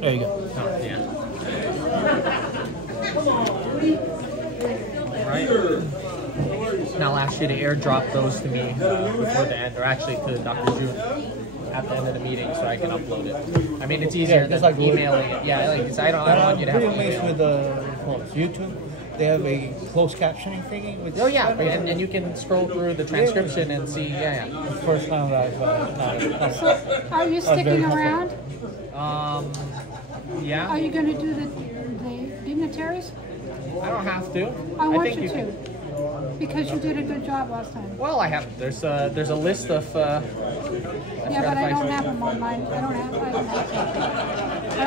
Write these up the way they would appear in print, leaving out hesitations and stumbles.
There you go. Oh, yeah. Alright. And I'll ask you to airdrop those to me before the end, or actually to Dr. June at the end of the meeting so I can upload it. I mean, it's easier than like emailing it. Yeah, like, I don't want you to have to email. With YouTube, they have a closed captioning thingy. Which and you can scroll through the transcription and see, The first time that I've So, are you sticking around? Yeah. Are you going to do the dignitaries? I don't have to. I want you to. Because you did a good job last time. Well, I have. There's a list of. Yeah, but I don't have them on mine. I don't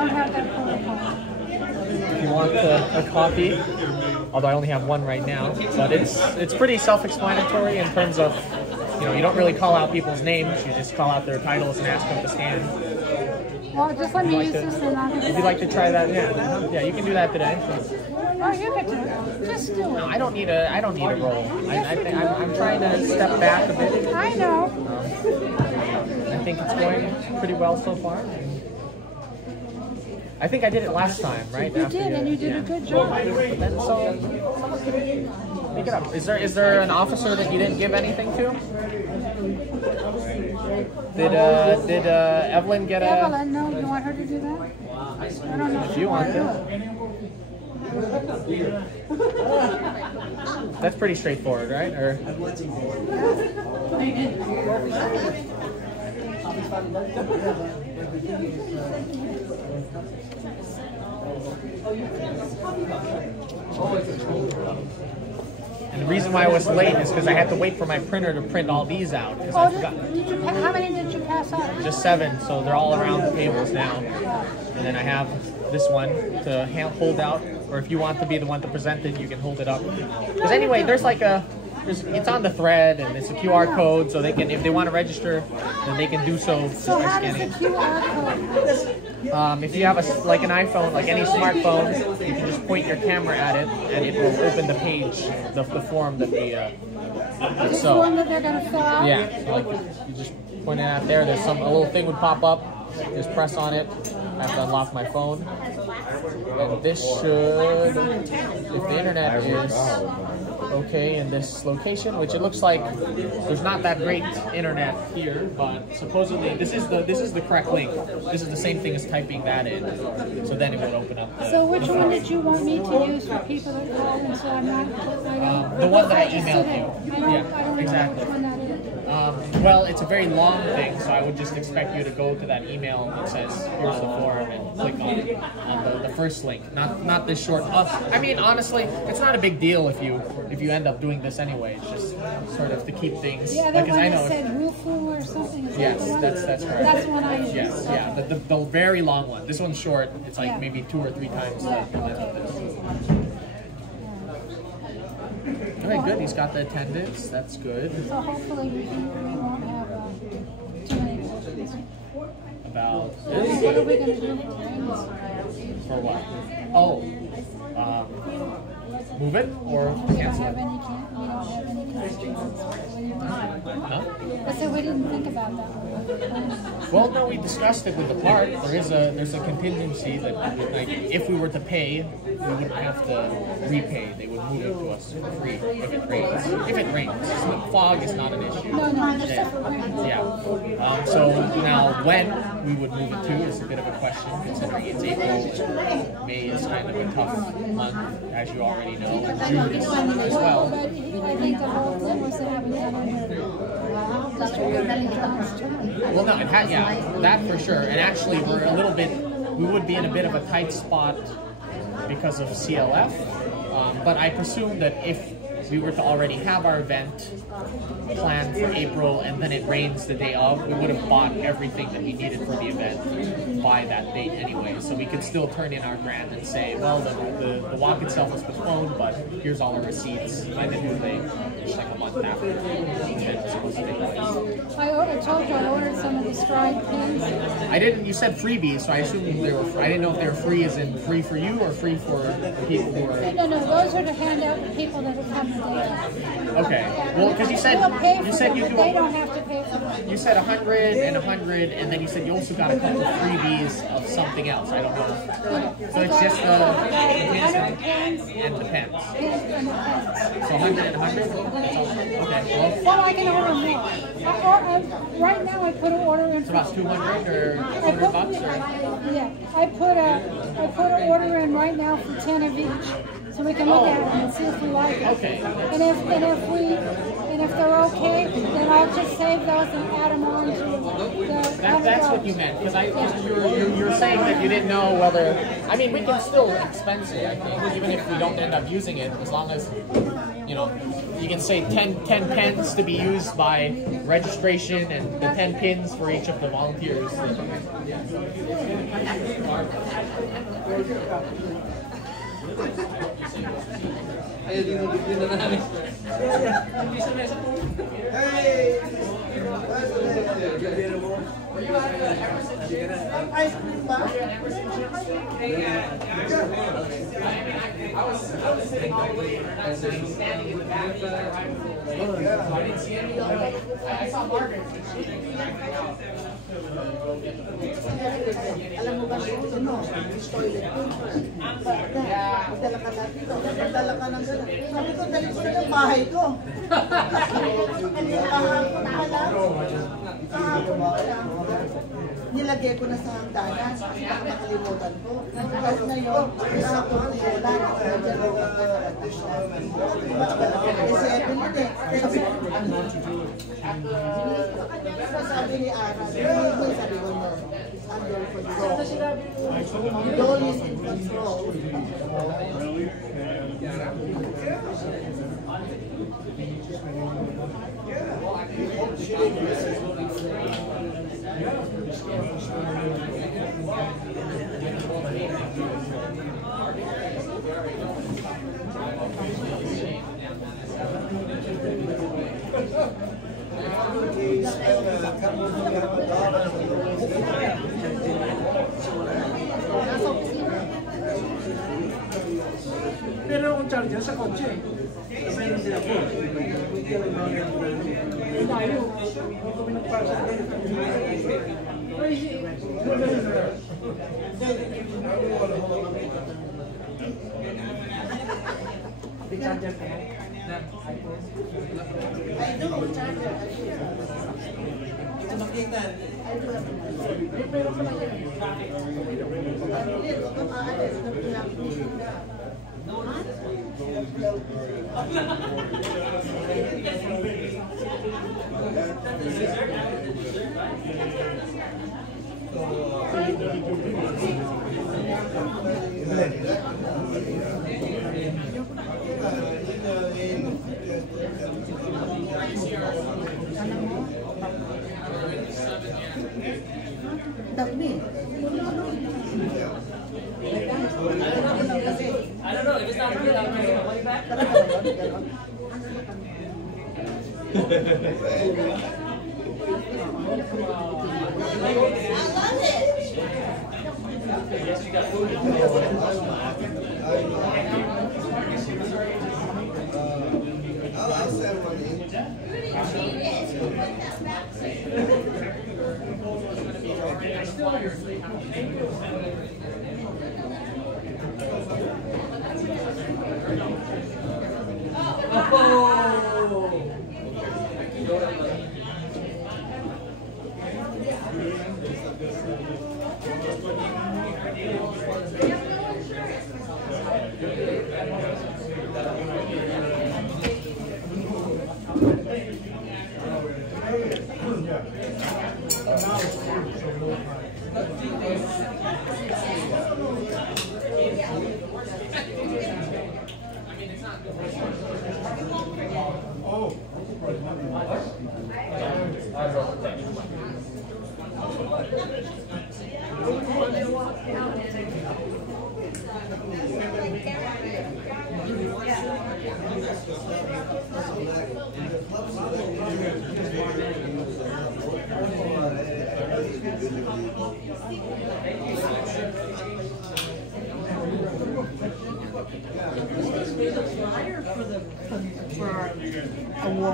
have that protocol. If you want a copy, although I only have one right now, but it's pretty self-explanatory in terms of, you don't really call out people's names. You just call out their titles and ask them to stand. Well, just let me use this and I'll Would you like to try that? Yeah, you can do that today. Oh, you get to just do it. No, I don't need a roll. I'm trying to step back a bit. I know. I think it's going pretty well so far. I think I did it last time, right? You did, and you did a good job. But then, pick it up. Is there an officer that you didn't give anything to? Did Evelyn get a? Evelyn, no, you want her to do that? I don't know if you want to. That's pretty straightforward, right? Or and the reason why I was late is because I had to wait for my printer to print all these out. Oh, how many did you pass out? Just 7, so they're all around the tables now. And then I have this one to hold out, or if you want to be the one to present it, you can hold it up. Because anyway, it's on the thread, and it's a QR code, so they can, if they want to register, then they can do so. So how does the QR code? If you have an iPhone, like any smartphone, you can just point your camera at it, and it will open the page, the form that we. The form that they're going to fill out. Yeah, so you just point it out there. There's a little thing would pop up. Just press on it. I have to unlock my phone, and this should, if the internet is okay in this location, which it looks like there's not that great internet here, but supposedly this is the correct link. This is the same thing as typing that in, so then it would open up. So which one did you want me to use for people that call, and so I'm not? The one that I emailed you. I don't exactly. Know which one that is. Well, it's a very long thing, so I would just expect you to go to that email that says, here's the form, and click on the first link, not this short. I mean, honestly, it's not a big deal if you end up doing this anyway. It's just sort of to keep things. Yeah, that one that said Rufu or something. Yes, that's correct. That's one I use. Yes, yeah, the very long one. This one's short. It's like maybe 2 or 3 times the length of this. Okay, good. He's got the attendance. That's good. So hopefully we won't have too many questions. About this? What are we going to do for what? Oh, move it or cancel it? We don't have any questions. No? I said we didn't think about that. Well, no, we discussed it with the park. There's a contingency that, like, if we were to pay, we wouldn't have to repay. They would move it to us for free if it rains. If it rains, fog is not an issue. No, just if it rains. Yeah. So now, when we would move it to is a bit of a question, considering it's April. May is kind of a tough month, as you already know. June is as well. But I think the whole thing was that we had well, no, that for sure. And actually, we would be in a bit of a tight spot because of CLF. But I presume that if we were to already have our event planned for April and then it rains the day of, we would have bought everything that we needed for the event by that date anyway. So we could still turn in our grant and say, well, the walk itself was postponed, but here's all our receipts by the due date, just like a month after the event was supposed to take place. I told you I ordered some of the stride pins. I didn't. You said freebies, so I assumed they were free. I didn't know if they were free as in free for you or free for the people who are... No, those are to hand out to people that have come Okay. Well, because you said We'll pay for you said them, you but do. they don't have to pay for them. You said 100 and 100, and then you said you also got a couple of freebies of something else. I don't know. So it's just the pens and the pens. and the pens. So 100 and 100? That's all. Okay. Well, I can order more. Right now, I put an order in. It's about 200 or I 200 put, bucks, or yeah, I put an order in right now for 10 of each, so we can look at them and see if we like it. okay. And if they're okay, then I'll just save those and add them on to the. That's what you meant, because you were saying that you didn't know whether. I mean, we can still expense it, I think, even if we don't end up using it, as long as you can say 10 pens to be used by registration and the 10 pins for each of the volunteers. I was sitting all the way standing in the back of the rifle. I didn't see any of it. I saw Margaret. Alam mo ba siya, toilet paper. Magdala ka na dito. Magdala ka ng gano'n. Sabi ko, dali ko na ng bahay ko. Kahapon pa lang. Nilagay ko na sa hangganan. Nakakalimutan ko. Tapos na yun, kahapon na yun. Kasi Evelyn eh. Sabi ni Ara, sabi ko na, it's under control. Daly is in control. Pero kung charger sa kotse, sabihin sila po. Tayo, kung kami nagpasa. May charger ka na? I do, charger. Ito makita. Pero ka lang yan. Ito ka maalis na pinag-pusin na. Dami. I don't know, if it's not real, I'm going to get money back. Yes, you got food. I'll send one in.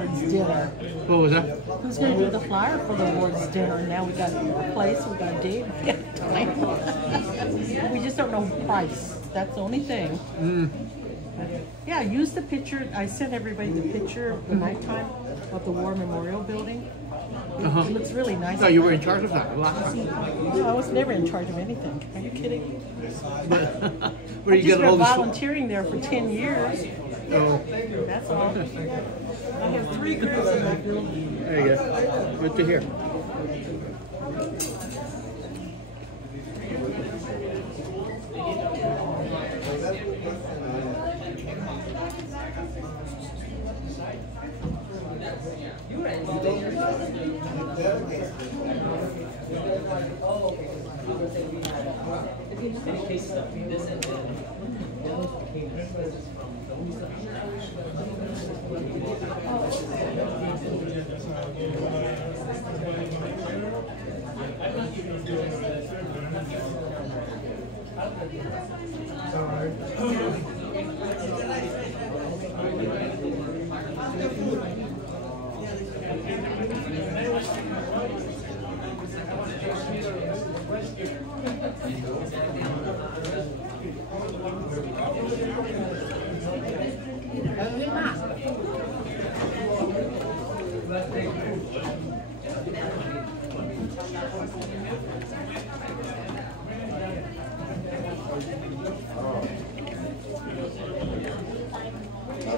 awards dinner. What was that? Who's going to do the flyer for the awards dinner? Now we got a place, we got a date, we got time. We just don't know price. That's the only thing. But, yeah, use the picture. I sent everybody the picture of the nighttime of the War Memorial Building. It looks really nice. No, you were in charge of that last time. No, I was never in charge of anything. Are you kidding? Where you I've just get been all this? volunteering there for 10 years. Oh, That's all. I have 3 girls in that building. there you go. Good to hear.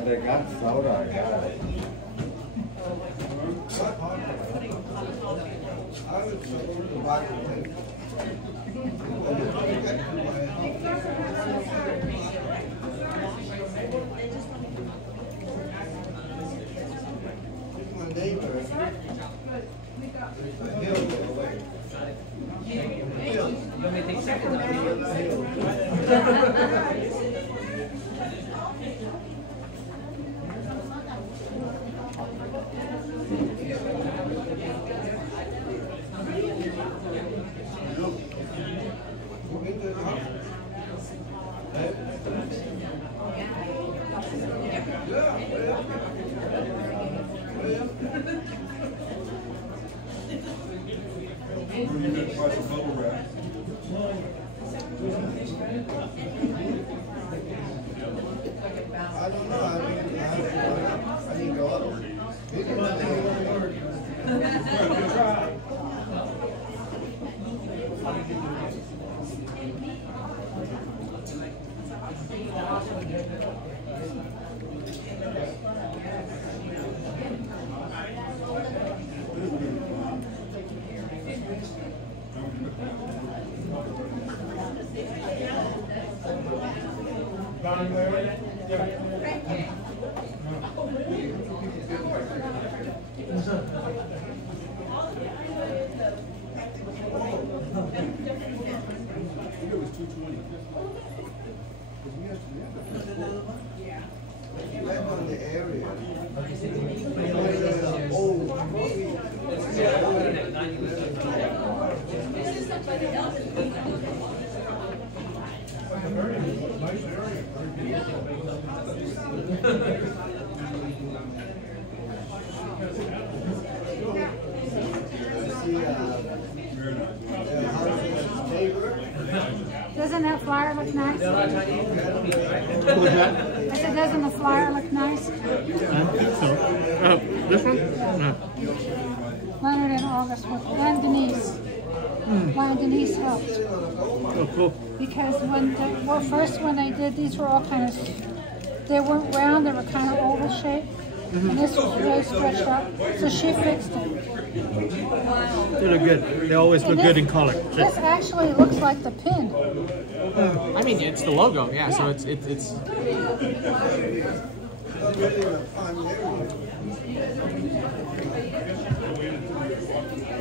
They got soda, I got it. I don't know. I didn't go up. Doesn't that flyer look nice? I said, doesn't the flyer look nice? I think so. This one? No. Leonard and August and Denise. And Denise helped. Oh, cool. Because when they did, these were all kind of, they weren't round, they were kind of oval shaped. And this was really stretched out, so she fixed it. They look good. They always look good in color. This actually looks like the pin. I mean, it's the logo, yeah. So it's.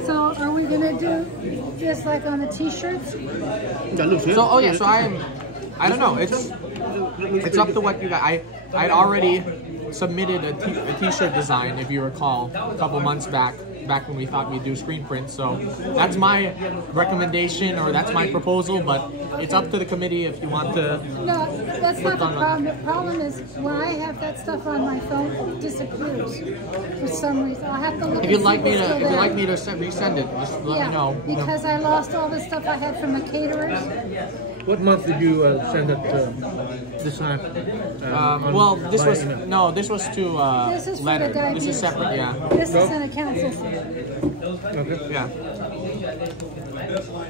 So are we gonna do just like on the t-shirts? That looks good. So so I don't know. It's up to what you guys. I'd already submitted a t-shirt design, if you recall, a couple months back. back when we thought we'd do screen print. So that's my recommendation, or that's my proposal, but it's up to the committee if you want to. No, that's not the problem. The problem is when I have that stuff on my phone, it disappears for some reason. I'll have to look. If you'd like me to, resend it, just let me know. Because I lost all the stuff I had from the caterers. What month did you send it this time? Well, this was email? This was to This is for letter. the diabetes. This is separate, yeah. This is in a council thing. Okay. Yeah.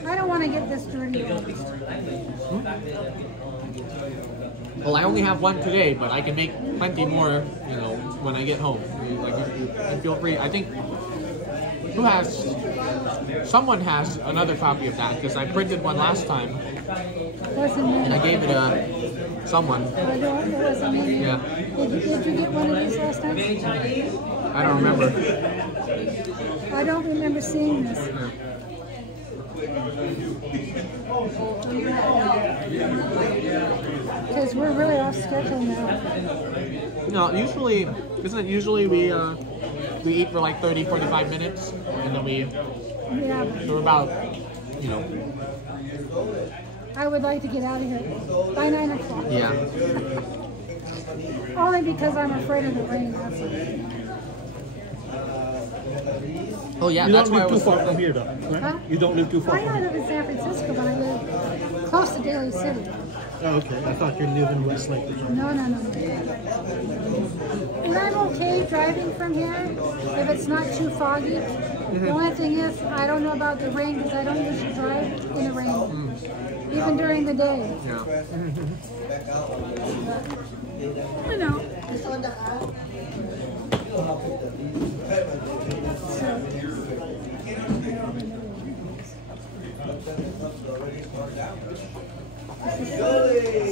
I don't want to get this dirty. Well, I only have one today, but I can make plenty more, when I get home. You feel free. I think someone has another copy of that, because I printed one last time Wasn't me. and I gave it to someone. It wasn't me. Yeah. Did you get one of these last time? I don't remember. I don't remember seeing this. Because we're really off schedule now. No, isn't it usually we eat for like 30, 45 minutes, and then Yeah. so we're about, I would like to get out of here by 9 o'clock. yeah. Only because I'm afraid of the rain. That's it. Oh yeah, You that's don't why I live too was. far from here, though, right? Huh? You don't live too far I from don't here. live in San Francisco, but I live close to Daly City. Oh, okay. I thought you lived in Westlake. No. And I'm okay driving from here if it's not too foggy. The only thing is, I don't know about the rain because I don't usually drive in the rain, even during the day. Yeah. You know.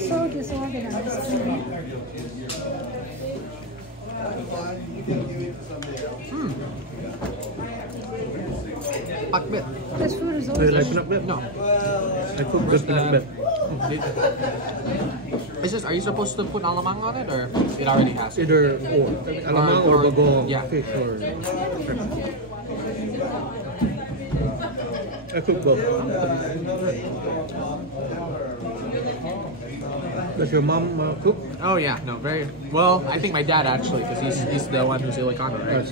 So disorganized. Pakbet. This food is Do you always like pinakbet? No. I cook good pinakbet. Are you supposed to put alamang on it, or it already has it? Either or. Alamang or bagong Yeah. fish or... I cook both. Does your mom cook? Oh yeah, no, very well. I think my dad actually, because he's the one who's Ilocano, right?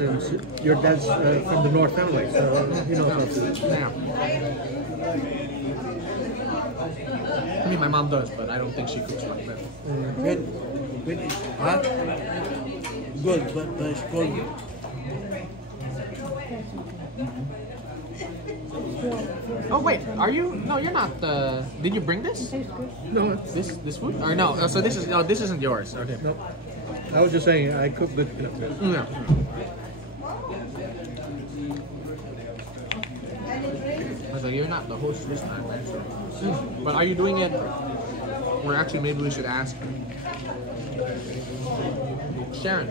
Your dad's from the North family, so he knows how to. Yeah. I mean, my mom does, but I don't think she cooks like that. Good. Huh? Good, but it's cold. Oh wait, are you? No, you're not. Did you bring this? No, This food? Or no? So this isn't yours. Okay. no. I was just saying I cook good pinakbet. Yeah. I was like, you're not the host this time, right? So. But are you doing it? Or actually, maybe we should ask Sharon.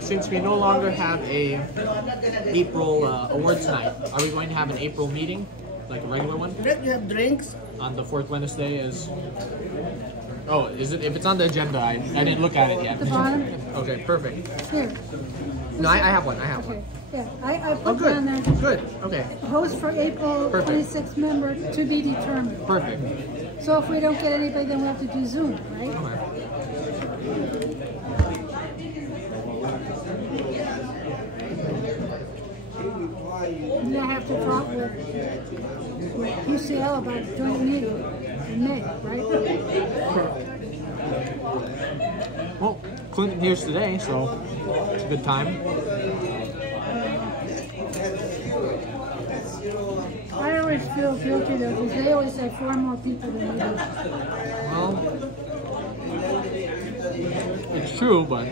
Since we no longer have a April awards night, are we going to have an April meeting, like a regular one? You have drinks? On the fourth Wednesday is. Oh, is it? If it's on the agenda, I didn't look at it yet. the bottom. Okay, perfect. Here. No, I have one. I have Okay. one. Yeah, I Oh, put down there. Good. Okay. Host for April Perfect. 26th member to be determined. Perfect. So if we don't get anybody, then we'll have to do Zoom, right? Okay. And I have to talk with UCL about joint meeting in May, right? Well, Clinton here's today, so it's a good time. I always feel guilty though, because they always say 4 more people than we do. Well, it's true, but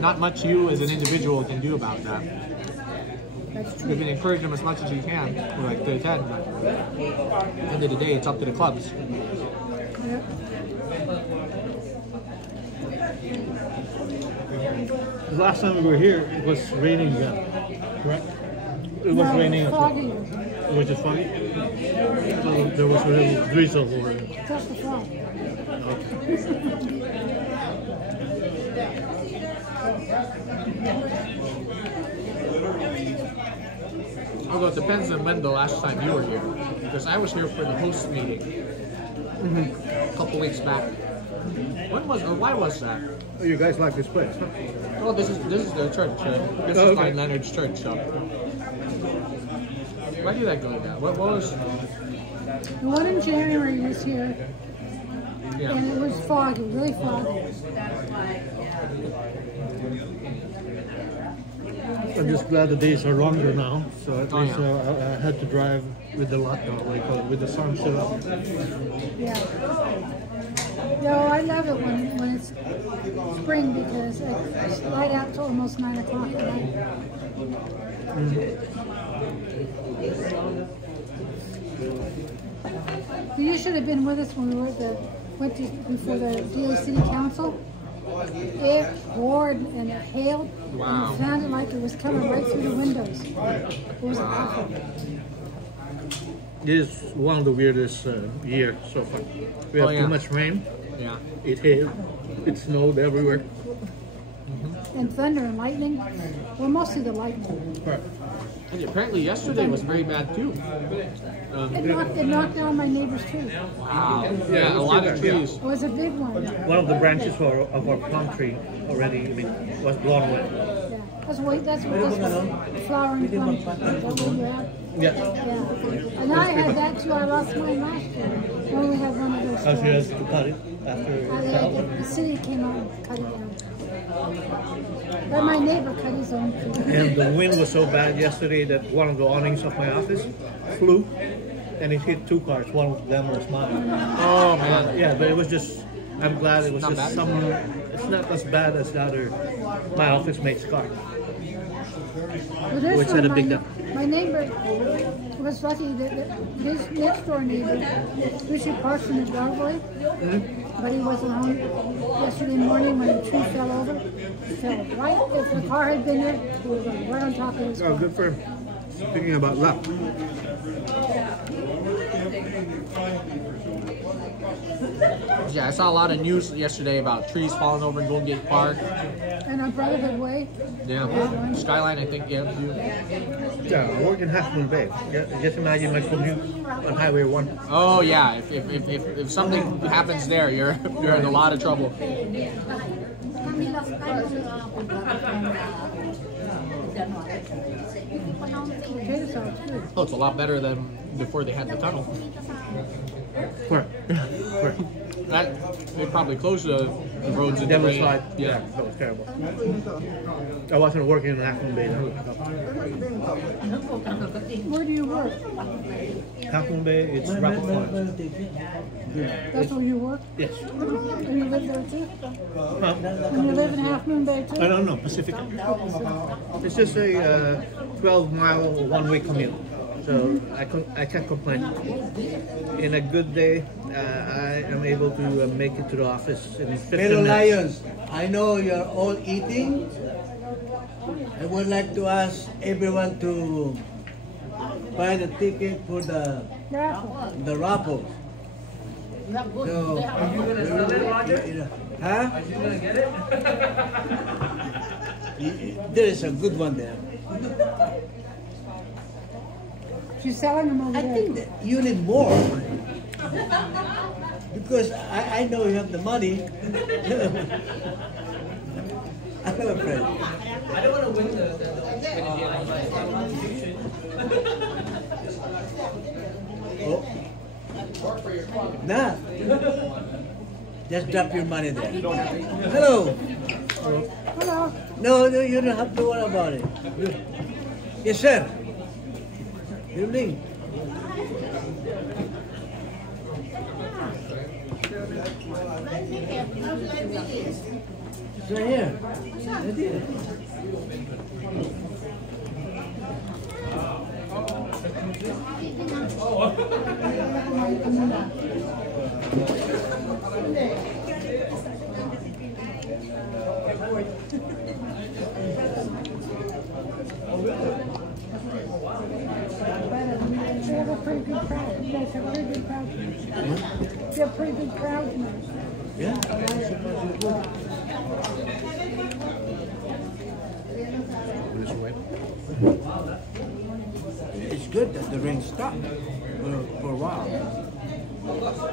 not much you as an individual can do about that. That's You true. can encourage them as much as you can, or like to attend, but at the end of the day, it's up to the clubs. Yeah. The last time we were here, it was raining again, correct? It was No, raining as well. foggy. Was it foggy? So there was a little drizzle or... That's the fog. Although it depends on when the last time you were here. Because I was here for the host meeting a couple weeks back. When was, or why was that? Oh, you guys like this place, huh? Well, this is the church. This is St. Leonard's Church. So. Why did I go to that? What was? The one in January was here, Yeah. and it was foggy, really foggy. I'm just glad the days are longer now, so at Oh, least yeah. I had to drive with the lot, what do you call it, with the sun still up. Yeah. No, I love it when it's spring because it's light out till almost 9 o'clock at night. You should have been with us when we were before the Daly City Council. It poured and it hailed. Wow. And it sounded like it was coming right through the windows. It was awful. This is one of the weirdest years so far. We have yeah. too much rain, Yeah. it hailed, it snowed everywhere. And thunder and lightning. Well, mostly the lightning. Right. And apparently yesterday was very bad too. It knocked down my neighbor's tree. Wow. Yeah, Yeah, a lot of trees. It was a big one. One of the branches of our plum tree already was blown away. Yeah. That's what flowering plum tree. Is that what you have? Yeah. Yeah. And I had that too. I lost mine last year. I only had one of those. How she has storms. to cut it after it fell. The city came out and cut it down. But my neighbor cut his own tree. And the wind was so bad yesterday that one of the awnings of my office flew and it hit two cars. One of them was mine. Oh man. Yeah, but it was just, I'm glad it was Not just bad. it's not as bad as the other, my office mate's car. Well, this Which one, had a big dump. my neighbor was lucky that his next door neighbor usually parks in the driveway, but he wasn't home yesterday morning when the tree fell over. It fell right, if the car had been there, it would have gone right on top of his Oh, car. good for him. Speaking about luck. Yeah, I saw a lot of news yesterday about trees falling over in Golden Gate Park. And on Brotherhood Way, Yeah. Skyline, I think, yeah. too. Yeah, I work in Half Moon Bay. Just imagine my commute on Highway 1. Oh yeah, if something happens there, you're in a lot of trouble. potato salad too. Oh, it's a lot better than before they had the tunnel. Where? Where? They probably closed the roads in the Devil's rain. Slide. Yeah. That was terrible. I wasn't working in Half Moon Bay. Where do you work? Half Moon Bay, it's Rapid Point. That's where you work? Yes. And you live there too? Huh? And you live in Half Moon Bay too? I don't know, Pacifica. It's just a 12-mile one-way commute. So I can't complain. In a good day, I am able to make it to the office in 15 Fellow minutes. Lions, I know you're all eating. I would like to ask everyone to buy the ticket for the Raffle. raffle. So, Are you gonna sell it, Roger? huh? Are you gonna get it? There is a good one there. She's selling them over I there. think that you need more. Because I know you have the money. I'm afraid. I don't want to win the Oh. Nah. Just drop your money there. Hello. Hello. No, you don't have to worry about it. Yes, sir. Evening. It's right here. Right here. They have a pretty good crowd. You guys have a pretty good crowd. You have pretty good crowd tonight. Yeah. This way. good that the rain stopped for a while.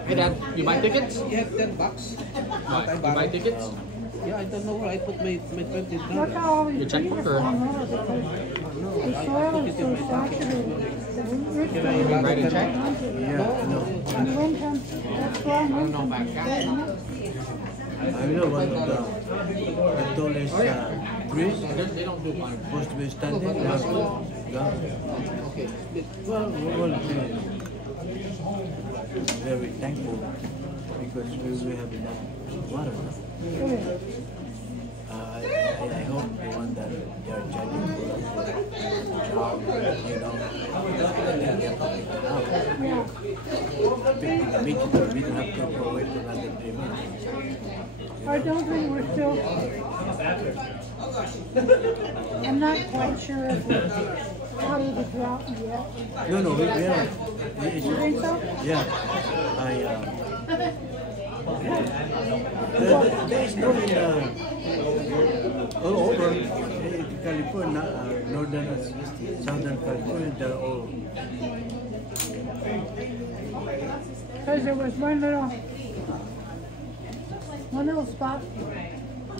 Hey Dad, you buy tickets? You have $10. You buy tickets? Yeah, I don't know where I put my $20. Look how all these Your checkbook trees or- are falling over because the soil is so saturated. The roots Can I write a check? Yeah, no. When the wind comes, that strong wind know about comes, that. I know one of the tallest trees They don't do one. supposed to be standing there. Yeah. Well, very thankful because we have enough water. I hope the one that they are charging for job, you know, we don't have to wait for another 3 months. I don't think we're still. I'm not quite sure if we're out of the drought yet. No, we are. You think so? Yeah. There is no all over California, northern and southern California, they're all. Because there was one little spot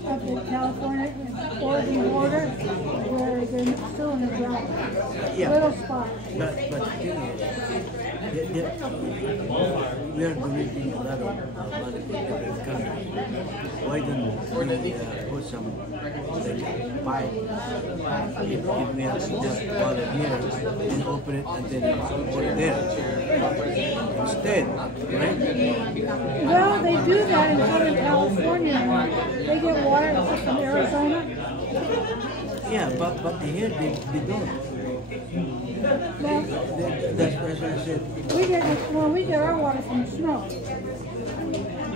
up in California, Oregon border, where they're still in the drought. Yeah. Little spot. But the thing is, we are donating a lot of money to different countries. Why don't we put some pipe, give me just water here and open it and then put it there instead, right? Well, they do that in Southern California. They get water from Arizona. Yeah, but here they don't. Well, That's what I said. we get our water from the snow.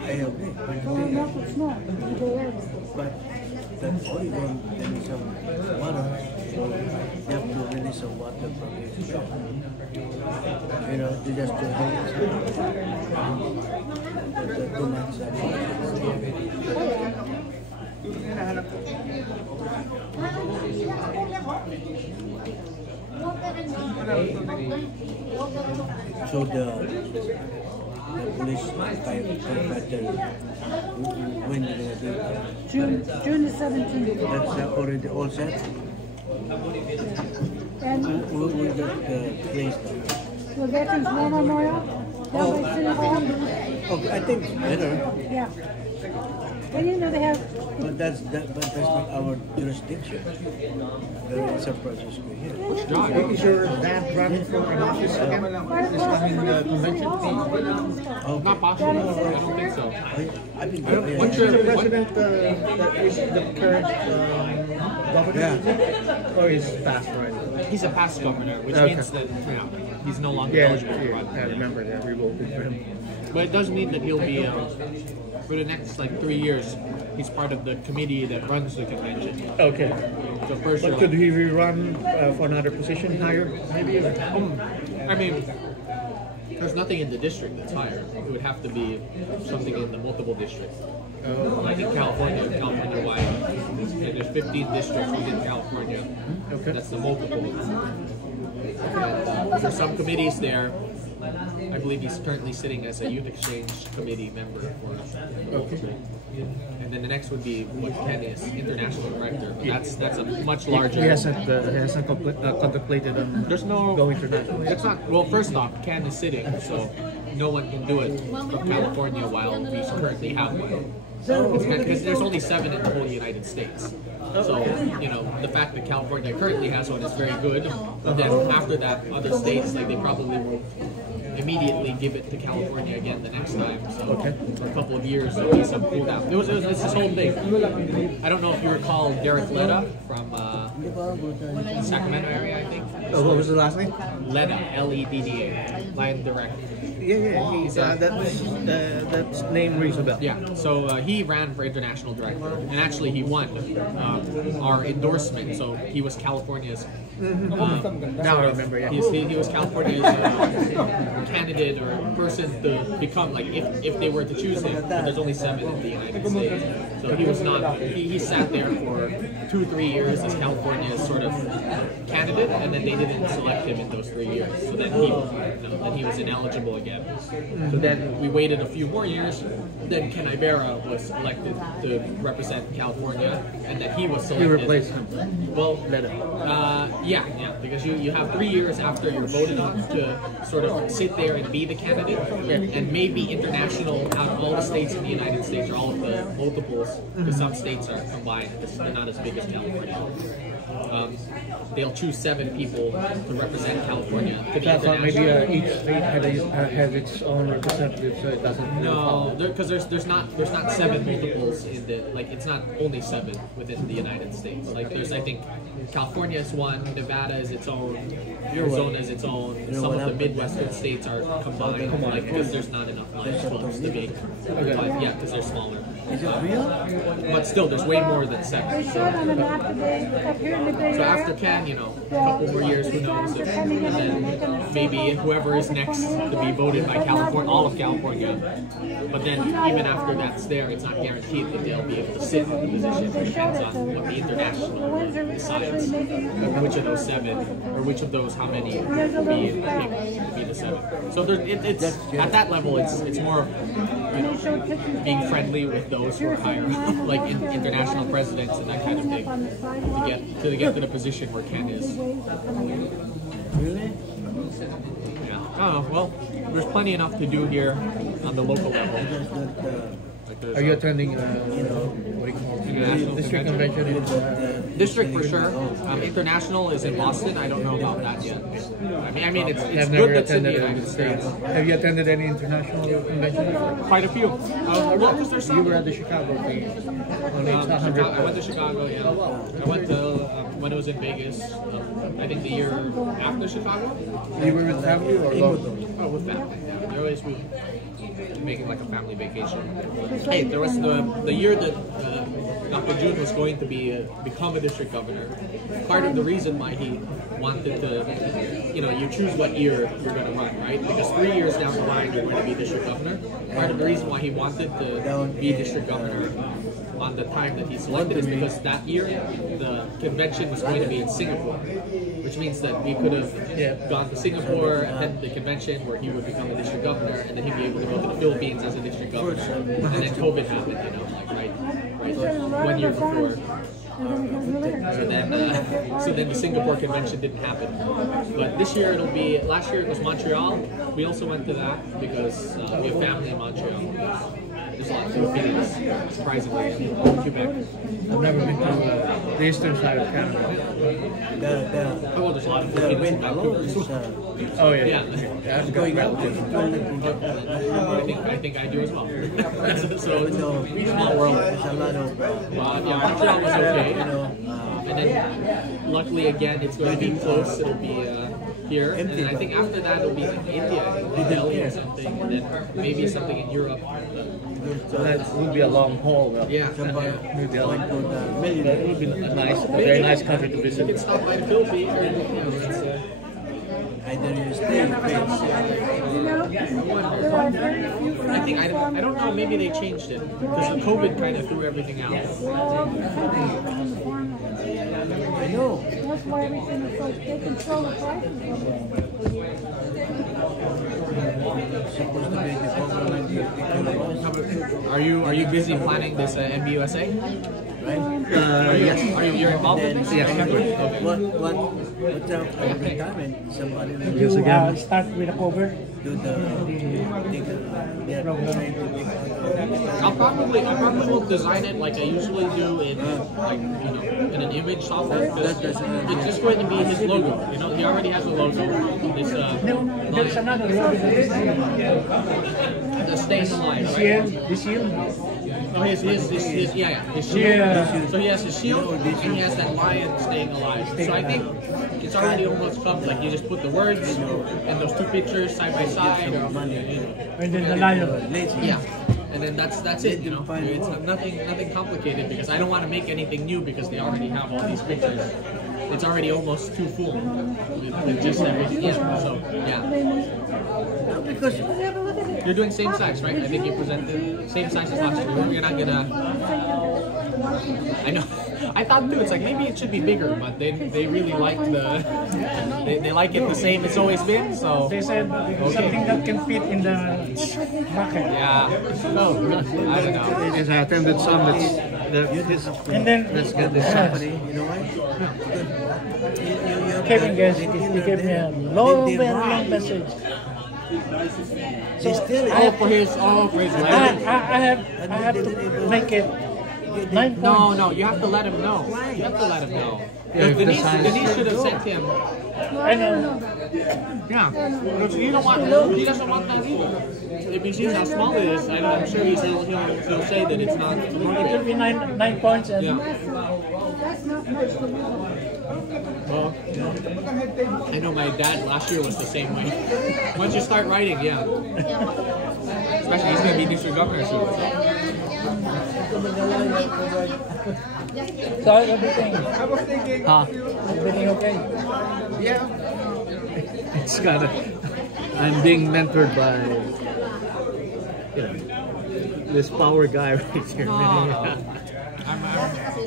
I agree. So we melt the snow. We go there. But that Oregon, there is some water, so you have to release some water from it. You know, to just to hold the 2 months. So the police contractor, when did they do it? June the 17th. That's already all set? And We got the place now. the Veterans War Memorial, down by City Hall. Okay, I think it's better, Yeah. And you know they have, but that's not our jurisdiction. The San Francisco here. Which drive? Is your dad running for an office again? This coming convention? Not possible. I don't think so. I've been What's Is your the president that is the current governor? Or is past right? He's a past governor, which Okay. means that he's no longer Yeah, eligible to run. I remember that. We voted for him. But it does mean that he'll be for the next 3 years. He's part of the committee that runs the convention. Okay. So first, But could he rerun for another position higher, maybe? I mean, there's nothing in the district that's higher. It would have to be something in the multiple districts. Like in California-wide, and there's 15 districts within California. Okay. That's the multiple. And, for some committees there, I believe he's currently sitting as a youth exchange committee member for us. Okay. And then the next would be what Ken is, international director. But that's a much larger. He hasn't contemplated on There's no going international. It's not. Well, first off, Ken is sitting, so no one can do it from California while we currently have one. Because there's only 7 in the whole United States. So, the fact that California currently has one is very good. But then after that, other states, they probably won't immediately give it to California again the next time. So for a couple of years, there'll be some cool down. It's this whole thing. I don't know if you recall Derek Leda from the Sacramento area, I think. Oh, what was the last name? Leda, L-E-D-D-A, line director. Yeah. He's that name rings a bell. Yeah, so he ran for international director, and actually he won our endorsement. So he was California's Now I remember, yeah. He was California's candidate or person to become, like, if they were to choose him, but there's only 7 in the United States. So he was not, he sat there for 2-3 years as California's sort of candidate, and then they didn't select him in those 3 years. So then he was ineligible again. So then we waited a few more years. Then Ken Ibarra was elected to represent California, and then he was selected. You replaced him. Well, yeah, because you have 3 years after you're voted on to sort of sit there and be the candidate, and maybe international out of all the states in the United States, or all of the multiples, because some states are combined, because they're not as big as California. They'll choose 7 people to represent California to be That's not maybe international. each state has its own representative, so it doesn't. No, because there's not 7 multiples in the, like, it's not only 7 within the United States. Like, there's, I think, California is one, Nevada is its own, Arizona is its own. Some of the Midwestern states are combined, like, because there's not enough votes to make. But yeah, because they're smaller. Is it real? But still, there's way more than They 7. showed on the map today up here in the Bay So Area. after Ken, a couple more years, who knows? And then maybe whoever is next to be voted by California, all of California. But then even after that's there, it's not guaranteed that they'll be able to sit in the position. It depends on what the international decides, which of those 7, or which of those, how many will be picked to be the 7. So it's at that level, it's more being friendly with those who are higher, like international presidents and that kind of thing, to get to the position where Ken is. Really? Yeah. Oh well, there's plenty enough to do here on the local level. Are you attending, what do you call it? International District convention in District for sure. International is in Boston. I don't know about that yet. I mean, it's I've good never that's in the attended United States. Have you attended any international conventions? Quite a few. Well, because there's You some. were at the Chicago thing. Only it's 100. I went to Chicago, yeah. I went to, when it was in Vegas, I think the year after Chicago. You were with family or local? Oh, with family. Yeah. They're always making like a family vacation. Hey, there was the year that Dr. June was going to become a district governor. Part of the reason why he wanted to, you choose what year you're going to run, right? Because 3 years down the line, you're going to be district governor. Part of the reason why he wanted to be district governor on the time that he selected is because that year the convention was going to be in Singapore, which means that we could have gone to Singapore, attended the convention where he would become a district governor, and then he'd be able to go to the Philippines as a district governor. And then COVID happened, right 1 year before. So then the Singapore convention didn't happen. But this year it'll be, last year it was Montreal. We also went to that because we have family in Montreal. There's a lot of Filipinos, surprisingly, in Quebec. I've never been to the eastern side of Canada. Oh, well, there's a lot of Filipinos in Vancouver as well. Oh yeah. Yeah. That's going out. I think I do as well. So it's a small world. There's a lot of Montreal was okay. And then luckily again it's going to be close. It'll be here. And then I think after that it'll be like India, Daly or something, and then maybe something in Europe. So that would be a long haul though. Yeah. Maybe that would be a very nice country to You visit. can stop by the Philippines. It's, either you stay or face. I think I don't know. Maybe they changed it because of COVID kind of threw everything out. I know. That's why everything is so, they control the prices of it. Supposed to be the government. Are you busy planning this MBUSA? Yes. You're involved in this? Yes. What's up every time and somebody will Yes, again. Start with a cover. do the they're trying to take I probably will design it like I usually do in in an image software because it's just going to be his logo. He already has a logo. This There's another one. the Staying Alive, right? The shield. Oh, his shield. Yeah. So he has his shield and he has that lion staying alive. So I think it's already almost come. Like you just put the words and those two pictures side by side. And then the lion. Yeah. And then that's it, It's nothing complicated because I don't want to make anything new because they already have all these pictures. it's already almost too full with just everything. Yeah. So yeah, Because you're doing same size, right? I think you presented same size as last year. You're not gonna. I know. I thought too. It's like maybe it should be bigger, but they really like they like it the same it's always been. So They said something that can fit in the bucket. yeah. Oh, I don't know. Because I attended some And then let's get this somebody, you know why? Kevin guys, he gave me a long, very long message. They still For his wedding. I have to make it 9 points. No, you have to let him know. You have to let him know. Yeah, if the Denise size- should have sent him. I know. Yeah, because he doesn't want that either. If he sees how small it is, I'm sure he'll say that it's not. It will be 9 points and Yeah. That's not much to me. Well, I know my dad last year was the same way. Once you start writing, yeah. Especially he's gonna be district governor soon. so everything. Huh? Everything okay? Yeah. It's kind of. I'm being mentored by, you know, this power guy right here.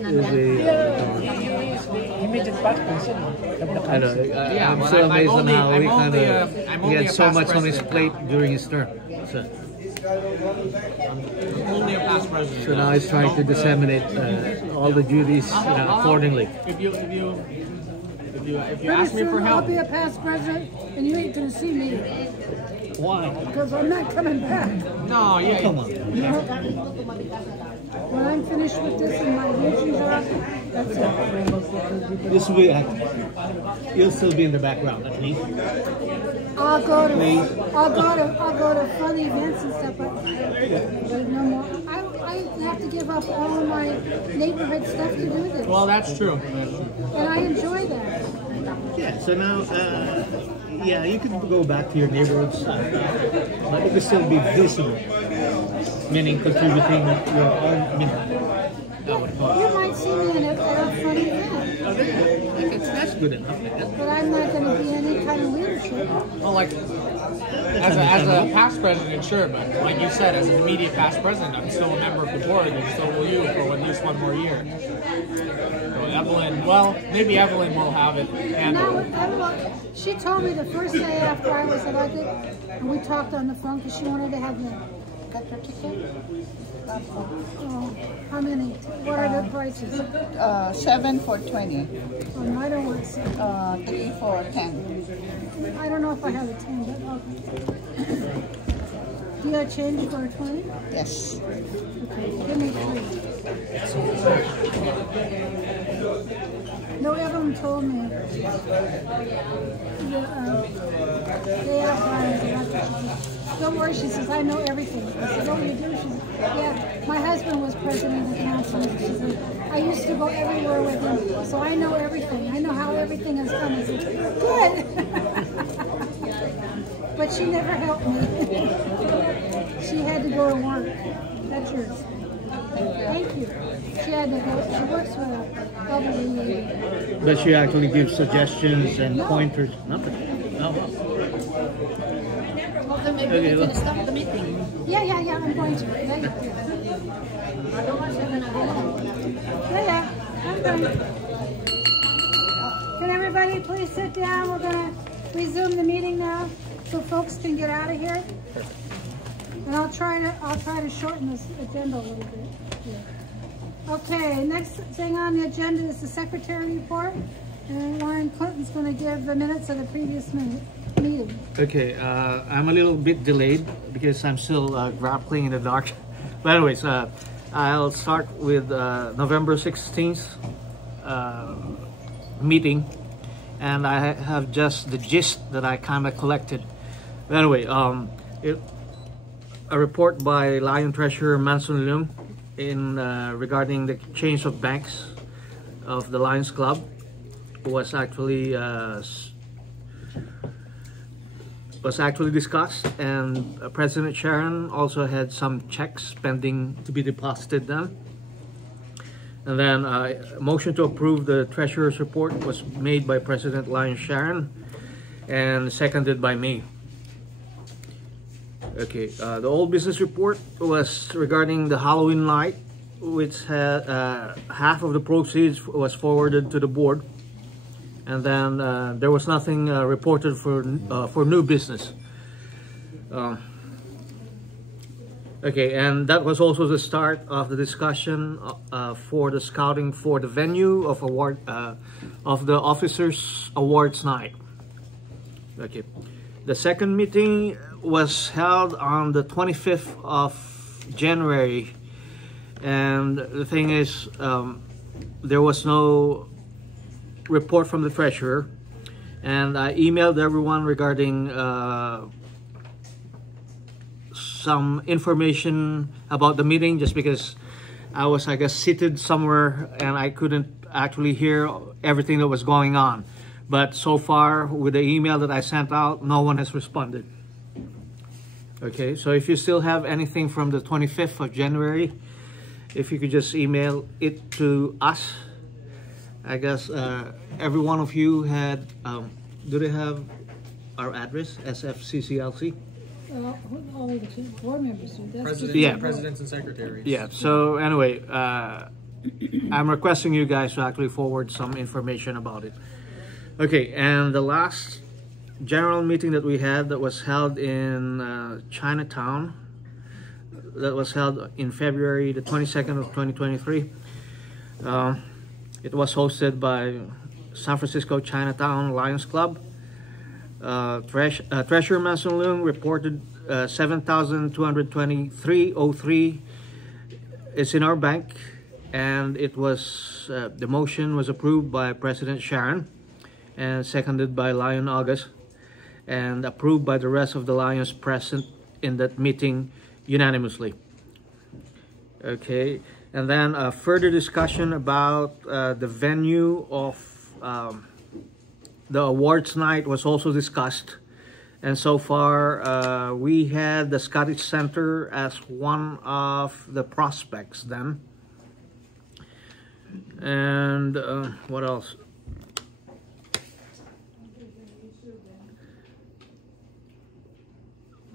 Is He made it past president of the I know. council. I'm but so amazed on how he I'm kind only of he had a so past much on his president plate now. during his term. So, Only a past president. so now he's trying to disseminate all the duties accordingly. If you Pretty ask me soon for I'll help, be a past president, and you ain't gonna see me Why? because I'm not coming back. no, yeah, Come on. When I'm finished with this and my regions are up, that's it. This will be. You'll still be in the background at least. I'll go to fun events and stuff, but no more. I have to give up all of my neighborhood stuff to do this, well, that's true. and I enjoy that. Yeah. So now, yeah, you can go back to your neighborhoods, but it will still be visible, meaning contributing your own. You might see me at a fun event, That's good enough. I guess. but I'm not going to be any kind of leadership. Well, like as a past president, sure, but like you said, as an immediate past president, I'm still a member of the board, and so will you for at least one more year. So Evelyn, well, maybe Evelyn will have it handled. She told me the first day after I was elected, and we talked on the phone because she wanted to have the got her ticket. Oh, how many? What are the prices? 7 for 20, I don't want to see. 3 for 10. I don't know if I have a 10, but okay. Do you have change for a 20? Yes. Okay, give me 3. No, Evelyn told me. They asked why I was elected. Don't worry, she says, I know everything. I said, what do you do? She said, yeah, my husband was president of the council. She said, I used to go everywhere with him, so I know everything. I know how everything is done. I said, good. But she never helped me. She had to go to work. That's yours. Thank you. She had to go. She works with a elderly. But she actually gives suggestions and pointers. Nothing. No. Okay, look. Stop the meeting. Yeah, I'm going to. Yeah, I'm going. Can everybody please sit down? We're going to resume the meeting now so folks can get out of here. And I'll try to shorten this agenda a little bit. Yeah. Okay, next thing on the agenda is the secretary report. And Warren Clinton's going to give the minutes of the previous meeting. Okay, I'm a little bit delayed because I'm still grappling in the dark. But anyways, I'll start with November 16th meeting, and I have just the gist that I kind of collected. But anyway, a report by Lion Treasurer Manson Leung in regarding the change of banks of the Lions Club was actually discussed, and President Sharon also had some checks pending to be deposited then. And then a motion to approve the treasurer's report was made by President Lion Sharon and seconded by me. Okay, the old business report was regarding the Halloween night, which had half of the proceeds was forwarded to the board, and then there was nothing reported for new business. Okay, and that was also the start of the discussion for the scouting for the venue of the officers' awards night. Okay, the second meeting was held on the 25th of January, and the thing is, there was no report from the treasurer, and I emailed everyone regarding some information about the meeting, just because I was, I guess, seated somewhere and I couldn't actually hear everything that was going on. But so far, with the email that I sent out, no one has responded. Okay, so if you still have anything from the 25th of January, if you could just email it to us. I guess every one of you had, do they have our address, SFCCLC? All of the board members do. That's Presidents and secretaries. Yeah, so anyway, I'm requesting you guys to actually forward some information about it. Okay, and the last general meeting that we had that was held in Chinatown, that was held in February the 22nd of 2023. It was hosted by San Francisco Chinatown Lions Club. Treasurer Manson Leung reported 7,223.03 is in our bank, and it was the motion was approved by President Sharon and seconded by Lion August and approved by the rest of the Lions present in that meeting unanimously. Okay, and then a further discussion about the venue of the awards night was also discussed, and so far we had the Scottish Center as one of the prospects then. And what else?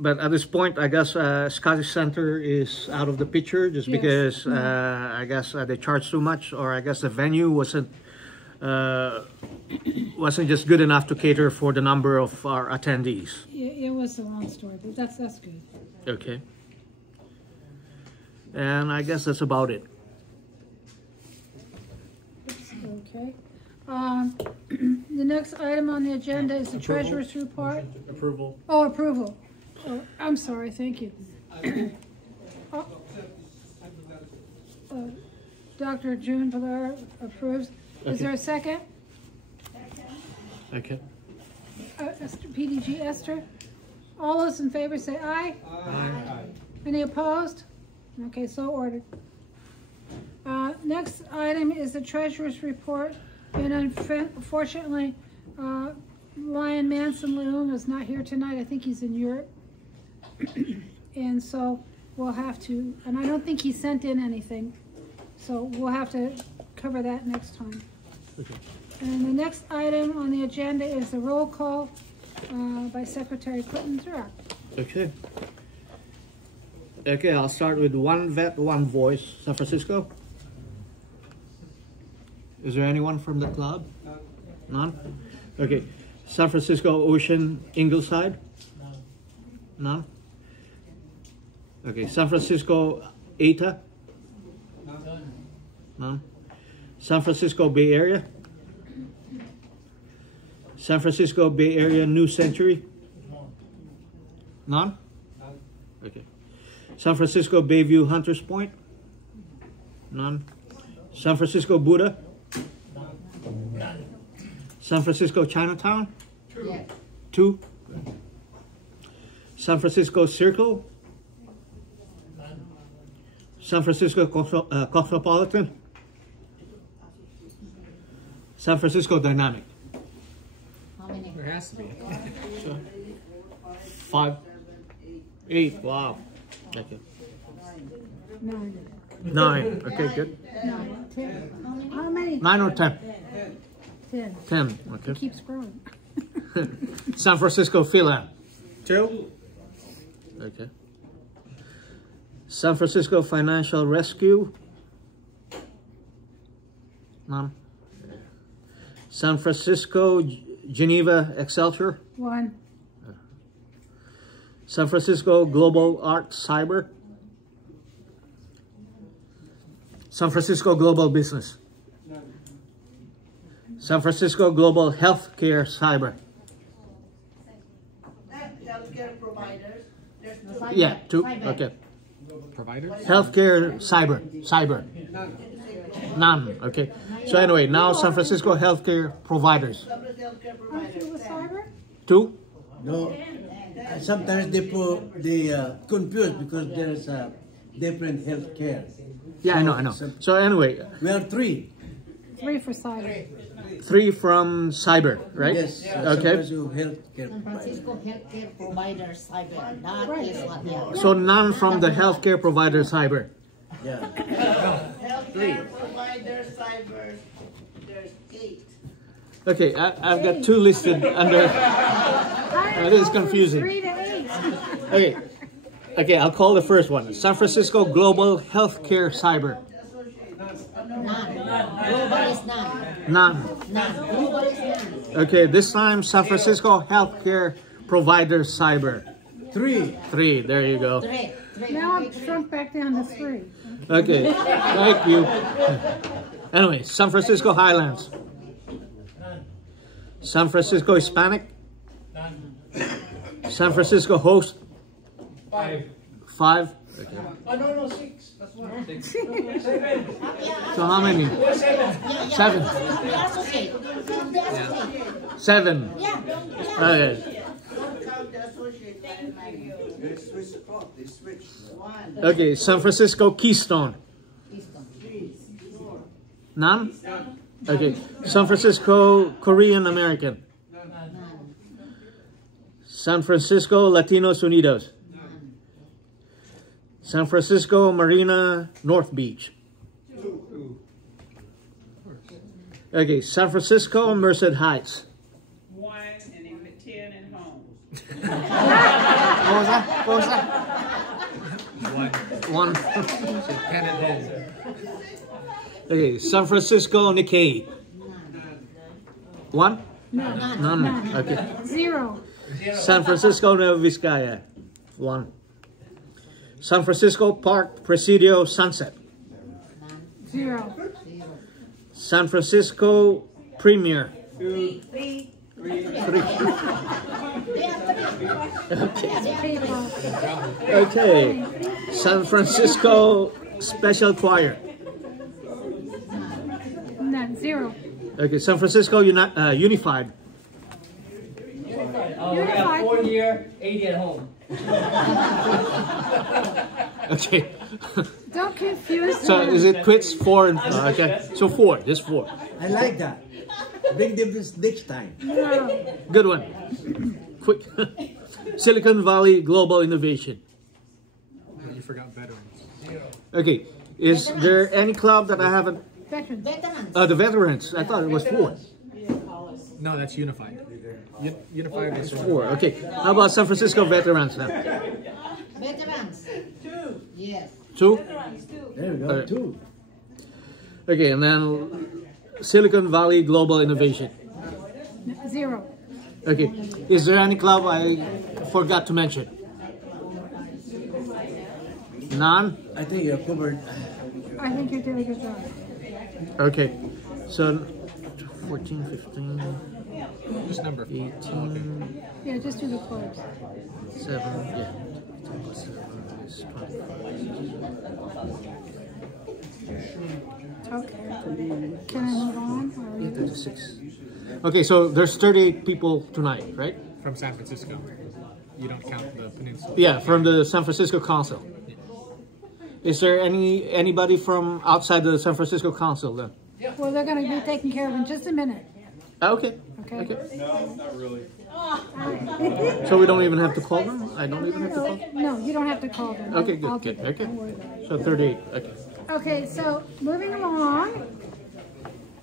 But at this point, I guess Scottish Center is out of the picture, just because I guess they charge too much, or I guess the venue wasn't just good enough to cater for the number of our attendees. It was a long story, but that's good. Okay. And I guess that's about it. Okay. The next item on the agenda is the treasurer's report. Approval. Oh, approval. Oh, I'm sorry, thank you. Dr. June Valera approves. Okay. Is there a second? Okay. PDG Esther? All those in favor say aye. Aye. Any opposed? Okay, so ordered. Next item is the treasurer's report, and unfortunately, Lion Manson Leung is not here tonight. I think he's in Europe. And so we'll have to, and I don't think he sent in anything, so we'll have to cover that next time. Okay. And the next item on the agenda is the roll call by Secretary Clinton Zurek. Okay. Okay, I'll start with one vet, one voice. San Francisco? Is there anyone from the club? None? Okay. San Francisco Ocean Ingleside? None? Okay. San Francisco Eta? None? San Francisco Bay Area? San Francisco Bay Area New Century? None? Okay. San Francisco Bayview Hunters Point? None. San Francisco Buddha? None. San Francisco Chinatown? Two. San Francisco Circle? None. San Francisco Cosmopolitan? San Francisco Dynamic? How many? There has to be. 5, 8. Wow. Okay. 9. 9. Okay, good. 9. 10. How many? 9 or 10? 10. 10. It Okay. keeps growing. San Francisco Philad. 2. Okay. San Francisco Financial Rescue. None. San Francisco Geneva Excelsior. 1. San Francisco Global Art Cyber. San Francisco Global Business. San Francisco Global Healthcare Cyber. Healthcare providers, there's 2. Yeah, 2. Okay. Providers? Healthcare Cyber. None. Okay. So anyway, now San Francisco Healthcare Providers. Healthcare Aren't providers. you with cyber? 2. No, sometimes they confuse because there's a different health care. Yeah, I know. So anyway, We are 3. 3 for cyber. 3 from Cyber, right? Yes. Okay. Health care. San Francisco Healthcare Providers Cyber. That is what they are. So none from the healthcare provider Cyber. Yeah. Healthcare providers, cyber, there's 8. Okay, I've got 2 listed under. This is confusing. 3 to 8. Okay, I'll call the first one. San Francisco Global Healthcare Cyber. None. Global is none. None. None. Global is none. Okay, this time San Francisco Healthcare Provider Cyber. 3. 3, there you go. 3. Now I'm shrunk back down to 3. Okay, thank you. Anyway, San Francisco Highlands. San Francisco Hispanic. San Francisco Host. 5. Okay. Oh, no, 6. That's one. 6. So how many? 7. We are associated. We are associated. 7. Yeah. Okay. Don't count the associate like They switched clock. They switched. 1. Okay, San Francisco Keystone. 3, 4. None? Okay. San Francisco Korean American. San Francisco Latinos Unidos. San Francisco Marina North Beach. Okay, San Francisco Merced Heights. 1 and then 10 and home. What was that? 1. 1. Okay, San Francisco Nikkei. 1? None. Okay. 0. San Francisco Nueva Vizcaya. 1. San Francisco Park Presidio Sunset. 0. San Francisco Premier. 3. 3. Okay. San Francisco Special Choir. None. 0. Okay. San Francisco Unified. Oh, we got 4 here, 80 at home. Okay. Don't confuse So them. is it quits 4 and okay? So 4. Just 4. I like that. Bring them this next time. No. Good one. Quick. Silicon Valley Global Innovation. You forgot veterans. Okay. Is there any club that I haven't? Veterans. Veterans. The veterans. I thought it was 4. No, that's Unified. Unified is 4. Okay. How about San Francisco veterans now? Veterans. 2. Yes. 2. There we go. 2. Okay, and then Silicon Valley Global Innovation. 0. Okay. Is there any club I forgot to mention? None? I think you're covered. I think you did a good job. Okay. So 14, 15, Just number 18, Yeah, just do the clubs. 7, yeah. 7 is 25. Okay. Can I move on? Or are you- 36. Okay, so there's 38 people tonight, right? from San Francisco. You don't count the peninsula. Yeah, from the San Francisco Council. Is there anybody from outside the San Francisco Council then? Well, they're going to be taken care of in just a minute. Okay. Okay? Okay. No, not really. So we don't even have to call them? I don't even have to call them? No, you don't have to call them. Okay, good, I'll good, get it. okay. Don't worry about it. So 38, okay. Okay, so moving along.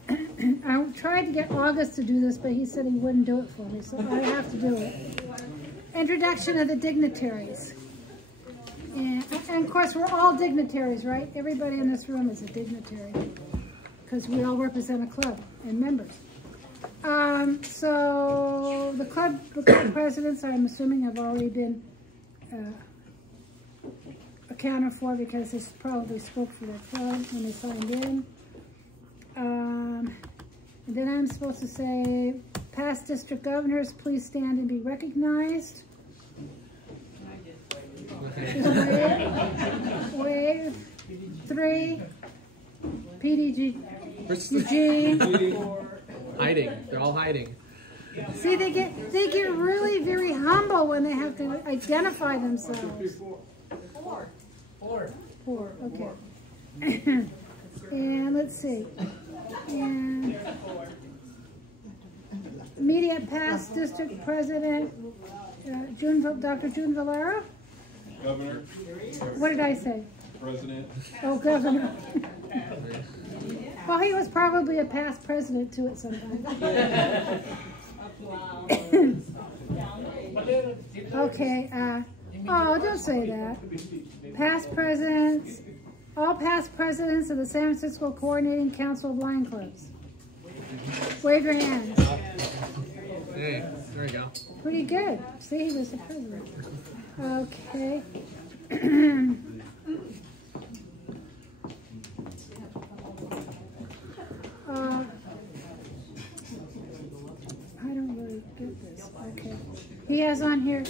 I tried to get August to do this, but he said he wouldn't do it for me, so I have to do it. Introduction of the dignitaries. And of course, we're all dignitaries, right? Everybody in this room is a dignitary because we all represent a club and members. So the club presidents, I'm assuming, have already been accounted for because they probably spoke for their club when they signed in. And then I'm supposed to say, past district governors, please stand and be recognized. Wave. 3. PDG. Eugene. Hiding. They're all hiding. See, they get really very humble when they have to identify themselves. 4. Okay. And let's see. And immediate past district president, Dr. June Valero. Governor. What did I say? President. Oh, governor. Well, he was probably a past president too at some time. Okay. Oh, don't say that. Past presidents. All past presidents of the San Francisco Coordinating Council of Lion Clubs. Wave your hands. Hey, there we go. Pretty good. See, he was the president. Okay. I don't really get this. Okay. He has on here,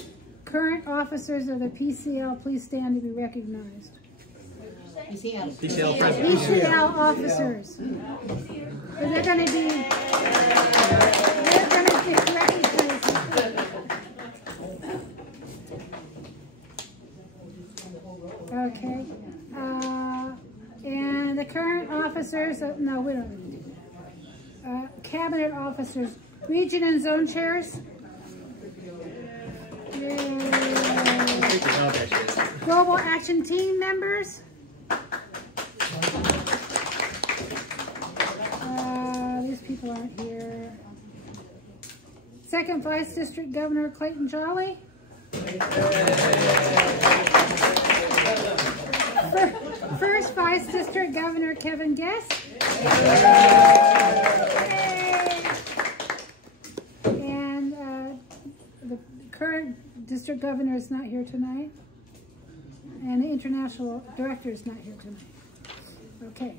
current officers of the PCL, please stand to be recognized. PCL president. PCL officers. They're going to be recognized. Okay. And the current officers, no, we don't need to do that. Cabinet officers, region and zone chairs. Yay. Global Action Team members. These people aren't here. Second Vice District Governor Clayton Jolly. First Vice District Governor Kevin Guest. And the current District Governor is not here tonight. And the International Director is not here tonight. Okay.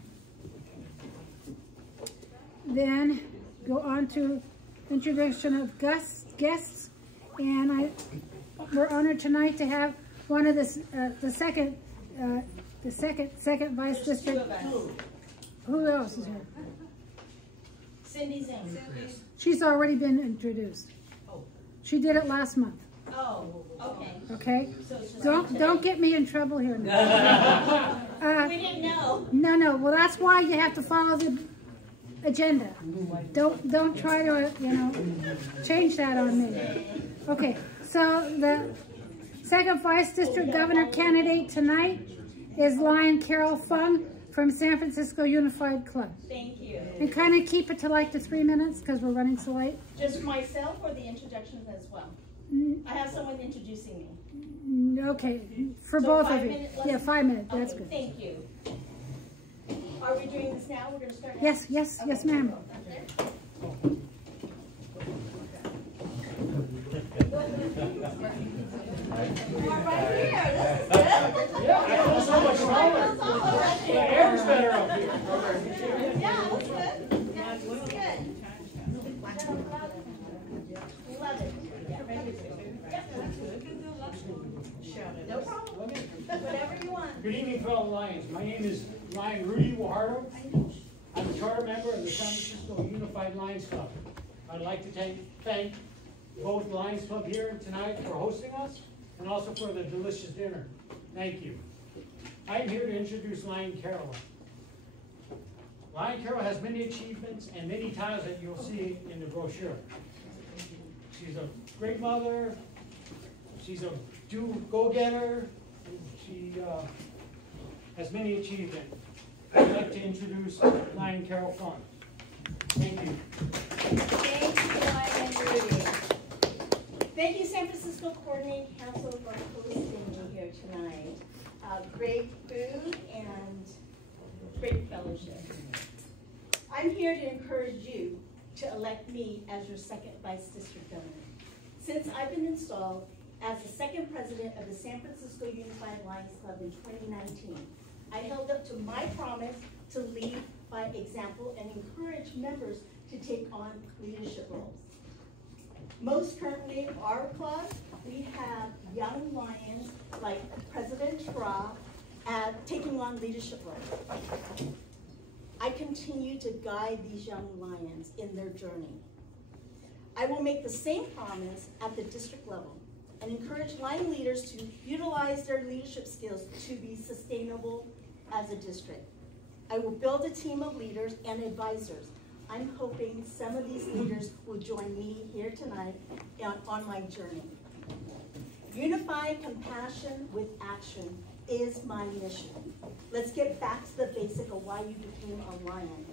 Then go on to introduction of guests. And we're honored tonight to have one of the second Vice District. Who else is here? Cindy Zane. She's already been introduced. She did it last month. Oh, okay. Okay. Don't get me in trouble here. We didn't know. No. Well, that's why you have to follow the agenda. Don't try to change that on me. Okay. So the second Vice District Governor candidate tonight is Lion Carol Fung from San Francisco Unified Club. Thank you. And kind of keep it to like the 3 minutes because we're running so late. Just myself or the introductions as well? I have someone introducing me. Okay, for So both 5 of you. minutes? Yeah, 5 minutes. Okay, That's good. thank you. Are we doing this now? We're going to start now? Yes, ma'am. Right here. This is good. Yeah, I feel so much smaller. The air's better up here. Yeah, that's good. Yeah, this is good. Love it. No problem. Whatever you want. Good evening, fellow Lions. My name is Lion Rudy Guajardo. I'm a charter member of the San Francisco Unified Lions Club. I'd like to thank both Lions Club here tonight for hosting us and also for the delicious dinner. Thank you. I am here to introduce Lion Carol. Lion Carol has many achievements and many titles that you'll see in the brochure. She's a great mother. She's a go-getter. She has many achievements. I'd like to introduce Lion Carol Funk. Thank you. Thank you, Lion and Rudy. Thank you, San Francisco Coordinating Council, for hosting me here tonight. Great food and great fellowship. I'm here to encourage you to elect me as your second Vice District Governor. Since I've been installed as the second president of the San Francisco Unified Lions Club in 2019, I held up to my promise to lead by example and encourage members to take on leadership roles. Most currently, our club, we have young lions like President Tra taking on leadership roles. I continue to guide these young lions in their journey. I will make the same promise at the district level and encourage lion leaders to utilize their leadership skills to be sustainable as a district. I will build a team of leaders and advisors. I'm hoping some of these leaders will join me here tonight on my journey. Unified compassion with action is my mission. Let's get back to the basic of why you became a lion.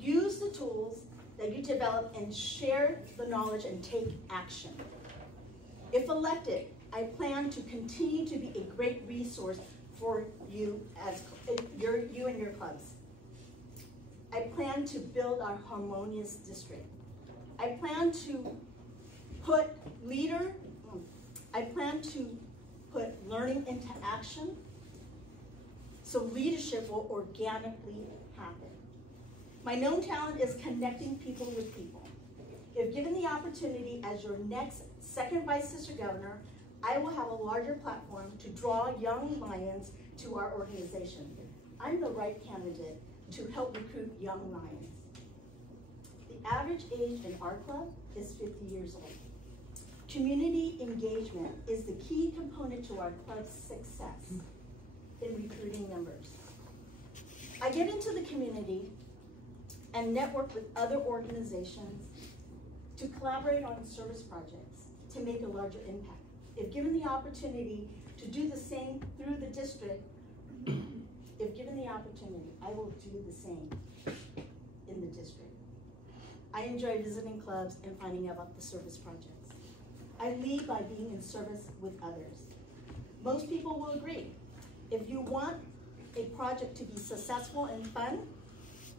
Use the tools that you develop and share the knowledge and take action. If elected, I plan to continue to be a great resource for you as you and your clubs. I plan to build our harmonious district. I plan to put learning into action so leadership will organically happen. My known talent is connecting people with people. If given the opportunity as your next second Vice District Governor, I will have a larger platform to draw young lions to our organization. I'm the right candidate to help recruit young lions. The average age in our club is 50 years old. Community engagement is the key component to our club's success in recruiting members. I get into the community and network with other organizations to collaborate on service projects to make a larger impact. If given the opportunity to do the same through the district, if given the opportunity, I will do the same in the district. I enjoy visiting clubs and finding out about the service projects. I lead by being in service with others. Most people will agree. If you want a project to be successful and fun,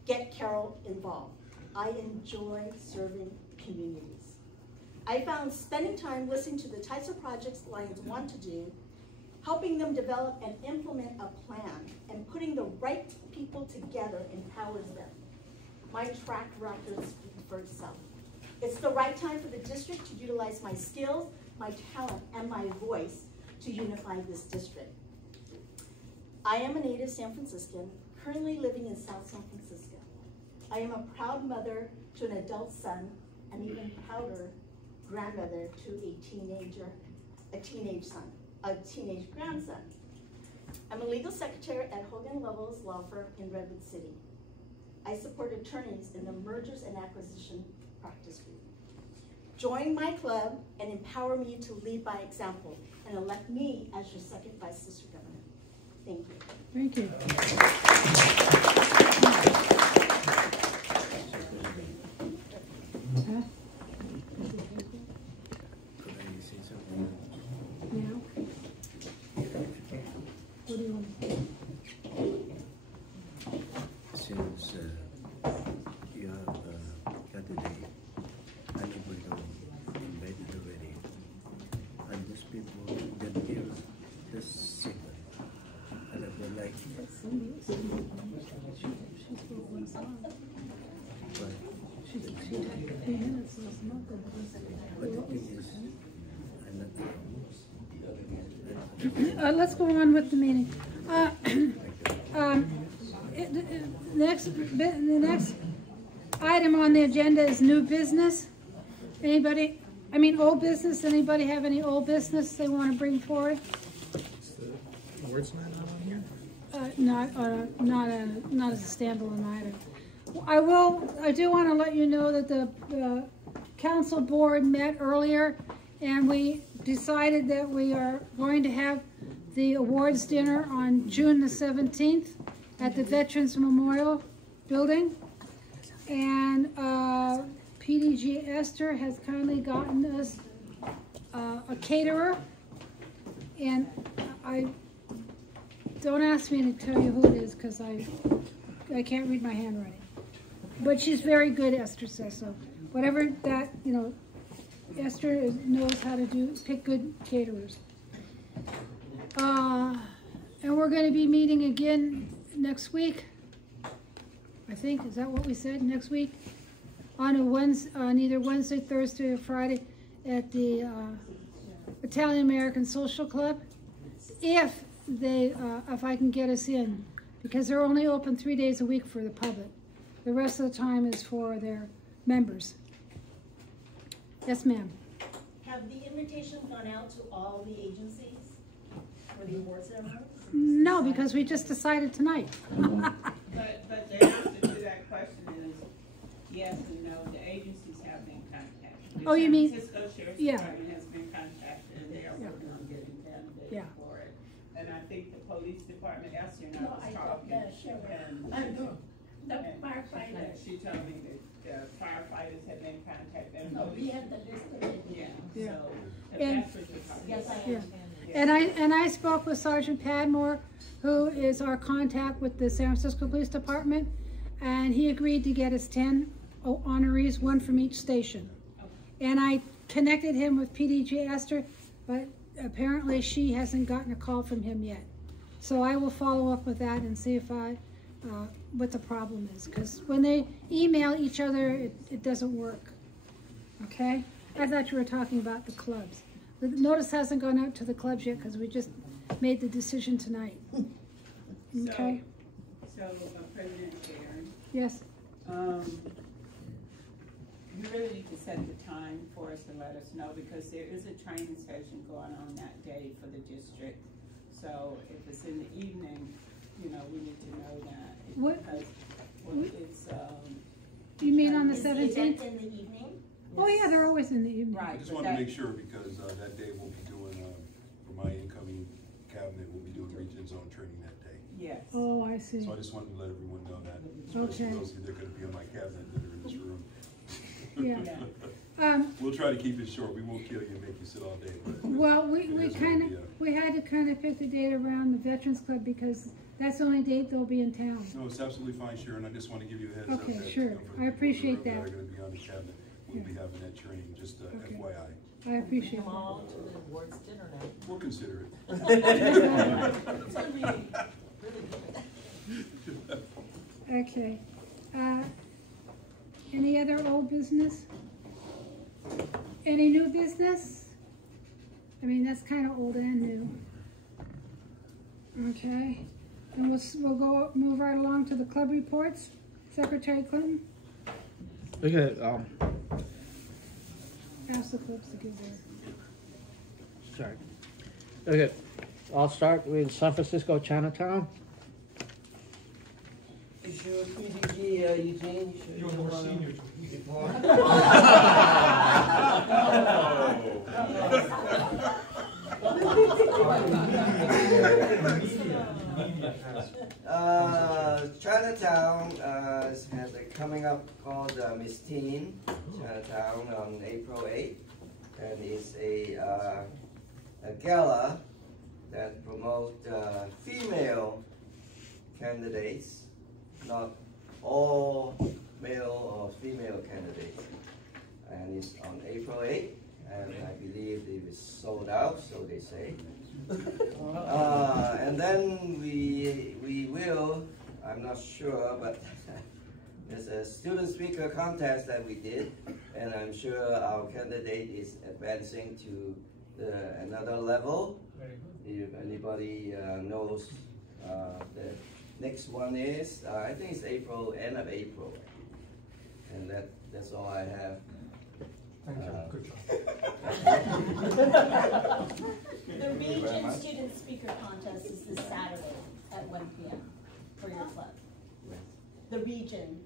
get Carol involved. I enjoy serving communities. I found spending time listening to the types of projects Lions want to do, helping them develop and implement a plan, and putting the right people together empowers them. My track record speaks for itself. It's the right time for the district to utilize my skills, my talent, and my voice to unify this district. I am a native San Franciscan, currently living in South San Francisco. I am a proud mother to an adult son, and even prouder grandmother to a teenage grandson. I'm a legal secretary at Hogan Lovells Law Firm in Redwood City. I support attorneys in the mergers and acquisition practice group. Join my club and empower me to lead by example and elect me as your second Vice District Governor. Thank you. Thank you. What do you want to say? Since you have candidate, anybody invited already, and these people that give this signal, and I would like but the thing is, I'm not Let's go on with the meeting. The next item on the agenda is new business. Old business. Anybody have any old business they want to bring forward? The words not on here? Not as a standalone item. I do want to let you know that the council board met earlier, and we decided that we are going to have the awards dinner on June the 17th at the Veterans Memorial Building. And PDG Esther has kindly gotten us a caterer. And don't ask me to tell you who it is, because I can't read my handwriting. But she's very good, Esther says. So whatever that, Esther knows how to pick good caterers. And we're going to be meeting again next week. I think, is that what we said? Next week? On either Wednesday, Thursday, or Friday at the Italian American Social Club. If I can get us in, because they're only open 3 days a week for the public. The rest of the time is for their members. Yes, ma'am. Have the invitations gone out to all the agencies for the awards ceremony? No, because we just decided tonight. But the answer to that question is yes and no. The agencies have been contacted. Oh, you mean? The San Francisco Sheriff's Yeah. Department has been contacted, and they are working on getting candidates for it. And I think the police department, Esther and I was talking, and the firefighter. she told me that firefighters have been contacted. No, we have the list of it. Yeah. Yeah. So And- that's what you're talking Yes, I about. understand. And I spoke with Sergeant Padmore, who is our contact with the San Francisco Police Department, and he agreed to get us 10 honorees, one from each station. And I connected him with PDG Esther, but apparently she hasn't gotten a call from him yet. So I will follow up with that and see if what the problem is, because when they email each other, it doesn't work. Okay? I thought you were talking about the clubs. The notice hasn't gone out to the clubs yet because we just made the decision tonight. Okay? So President Sharon. Yes? You really need to set the time for us and let us know, because there is a training session going on that day for the district. So if it's in the evening, we need to know that. What? Because it's, You mean on the Is the 17th? event in the evening? Oh yeah, they're always in the evening. right. I just but want to that- make sure, because that day we'll be doing, for my incoming cabinet, we'll be doing region zone training that day. Yes. Oh, I see. So I just wanted to let everyone know that, especially Okay. those that are going to be on my cabinet that are in this room. Yeah. We'll try to keep it short. We won't kill you and make you sit all day. But Well, it is gonna be, we had to kind of pick the date around the Veterans Club because that's the only date they'll be in town. No, it's absolutely fine, Sharon. I just want to give you a heads up. Okay, that, sure. for the I people in the appreciate room that that. are going to be on the cabinet. We'll be having that training, just Okay. FYI. I appreciate Come that. all to the awards dinner now. We'll consider it. It's gonna be really good. Okay. Any other old business? Any new business? I mean, that's kind of old and new. Okay. And we'll move right along to the club reports. Secretary Clinton, Okay, ask the clubs to give their. sorry. Okay, I'll start with San Francisco Chinatown. Is your PDG Eugene? You're more senior. Chinatown has a coming up called Miss Teen Chinatown on April 8th, and it's a gala that promotes female candidates, not all male or female candidates. And it's on April 8th, and I believe it is sold out, so they say. And then we will, I'm not sure, but there's a student speaker contest that we did, and I'm sure our candidate is advancing to another level. If anybody knows, the next one is, I think it's April, end of April. And that's all I have. Thank you. Good job. The Region Student Speaker Contest is this Saturday at 1 p.m. for your club. The Region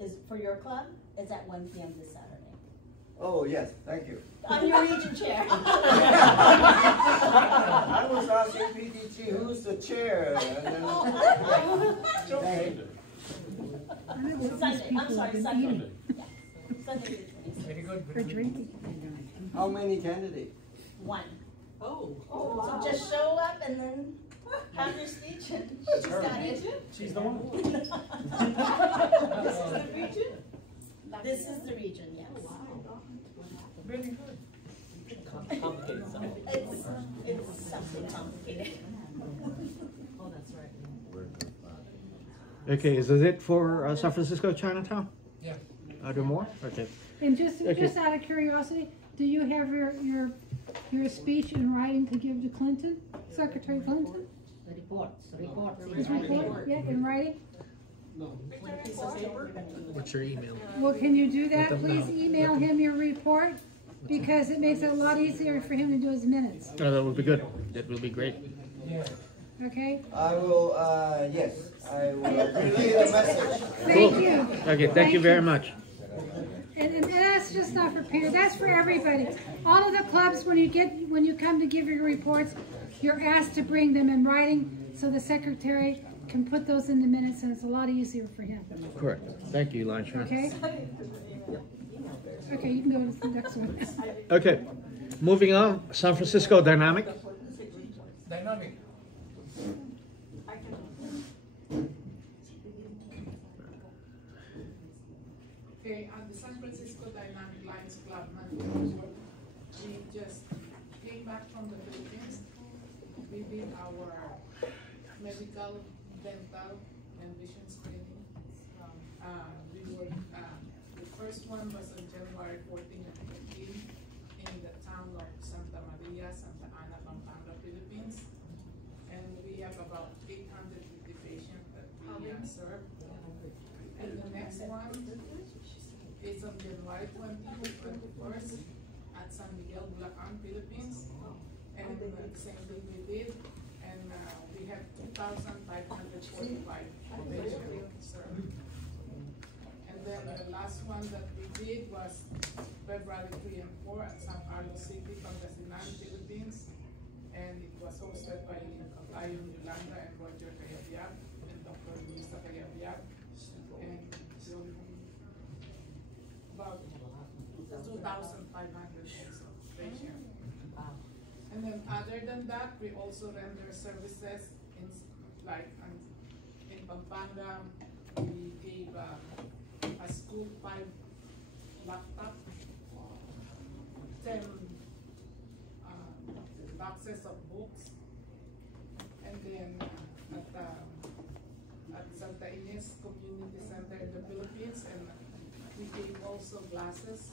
is for your club is at 1 p.m. this Saturday. Oh, yes, thank you. I'm your region chair. I was asking PDG who's the chair. And then, okay. Sunday. I'm sorry, Sunday. Yeah. Sunday. Very good. For drinking. How many candidates? 1. Oh. So just show up and then have your speech and she's got it. She's the one. This is the region? This is the region, yes. Very good. It's something complicated. Oh, that's right. Okay, is this it for San Francisco Chinatown? Yeah. Are there more? Okay. And just out of curiosity, do you have your speech in writing to give to Clinton, Secretary Clinton? His report, yeah, in writing? What's your email? Well, can you do that? Please email him your report, because it makes it a lot easier for him to do his minutes. Oh, that would be good. That will be great. Okay? I will, yes, I will relay the message. Thank Cool. you. Okay, thank you very much. And that's just not for Peter, that's for everybody. All of the clubs, when you come to give your reports, you're asked to bring them in writing so the secretary can put those in the minutes, and it's a lot easier for him. Correct. Thank you, Line Sharon. Okay? Okay, you can go to the next one. Okay, moving on. San Francisco Dynamic. Dynamic. Okay, at the San Francisco Dynamic Lions Club, we just came back from the Philippines. We did our medical, dental, and vision screening. The first one was on January 14 and 15 in the town of Santa Maria, Santa Ana, Pampanga, Philippines. And we have about 850 patients that we served. And the next one is on January 21st at San Miguel, Bulacan, Philippines. And the same thing we did. And we have 2,545 patients served. And then the last one that we did was February 3 and 4 at San Carlos City, Pangasinan, Philippines. And it was hosted by Ayon Yolanda and Roger Cayabyab and Dr. Luisa Cayabyab. And about 2,500 patients. And then other than that, we also render services in Pampanga. We gave a school 5 laptops, 10 boxes of books, and then at Santa Ines Community Center in the Philippines, and we gave also glasses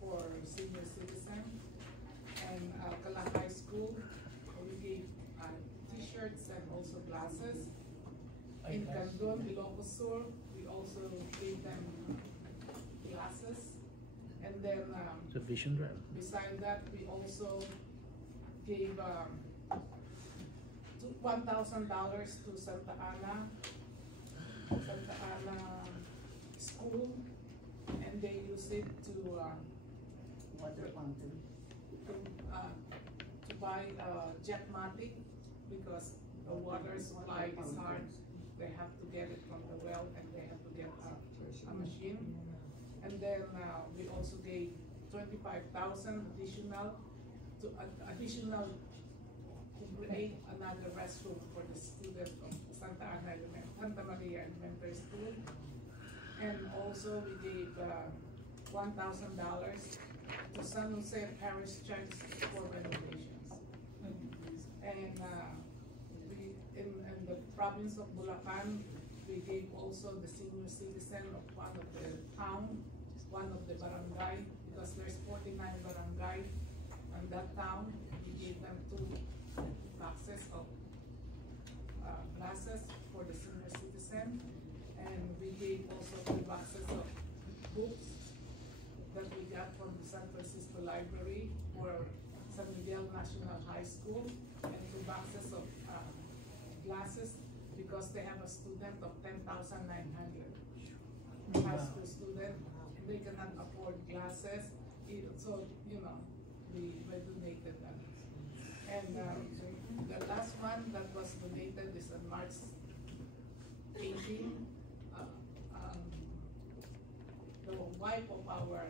for senior citizens. And Alcala High School, we gave t-shirts and also glasses. In Candon, Ilocos Sur, we also gave them glasses. And then It's a vision drive. beside that, we also gave $1,000 to Santa Ana School, and they use it to buy Jetmatic, because the water supply is hard. They have to get it from the well, and they have to get a machine. And then we also gave 25,000 additional to create another restroom for the students of Santa Maria Elementary School. And also we gave $1,000 to San Jose Parish Church for renovations. And in the province of Bulacan, we gave also the senior citizen of one of the town, one of the barangay, because there's 49 barangay in that town. We gave them 2 boxes of glasses for the senior citizen, and we gave also 2 boxes of books that we got from the San Francisco Library for San Miguel National High School, and 2 boxes of glasses because they have a student of 10,900. high school students. They cannot afford glasses, so we donated them. And the last one that was donated is on March 18. The wife of our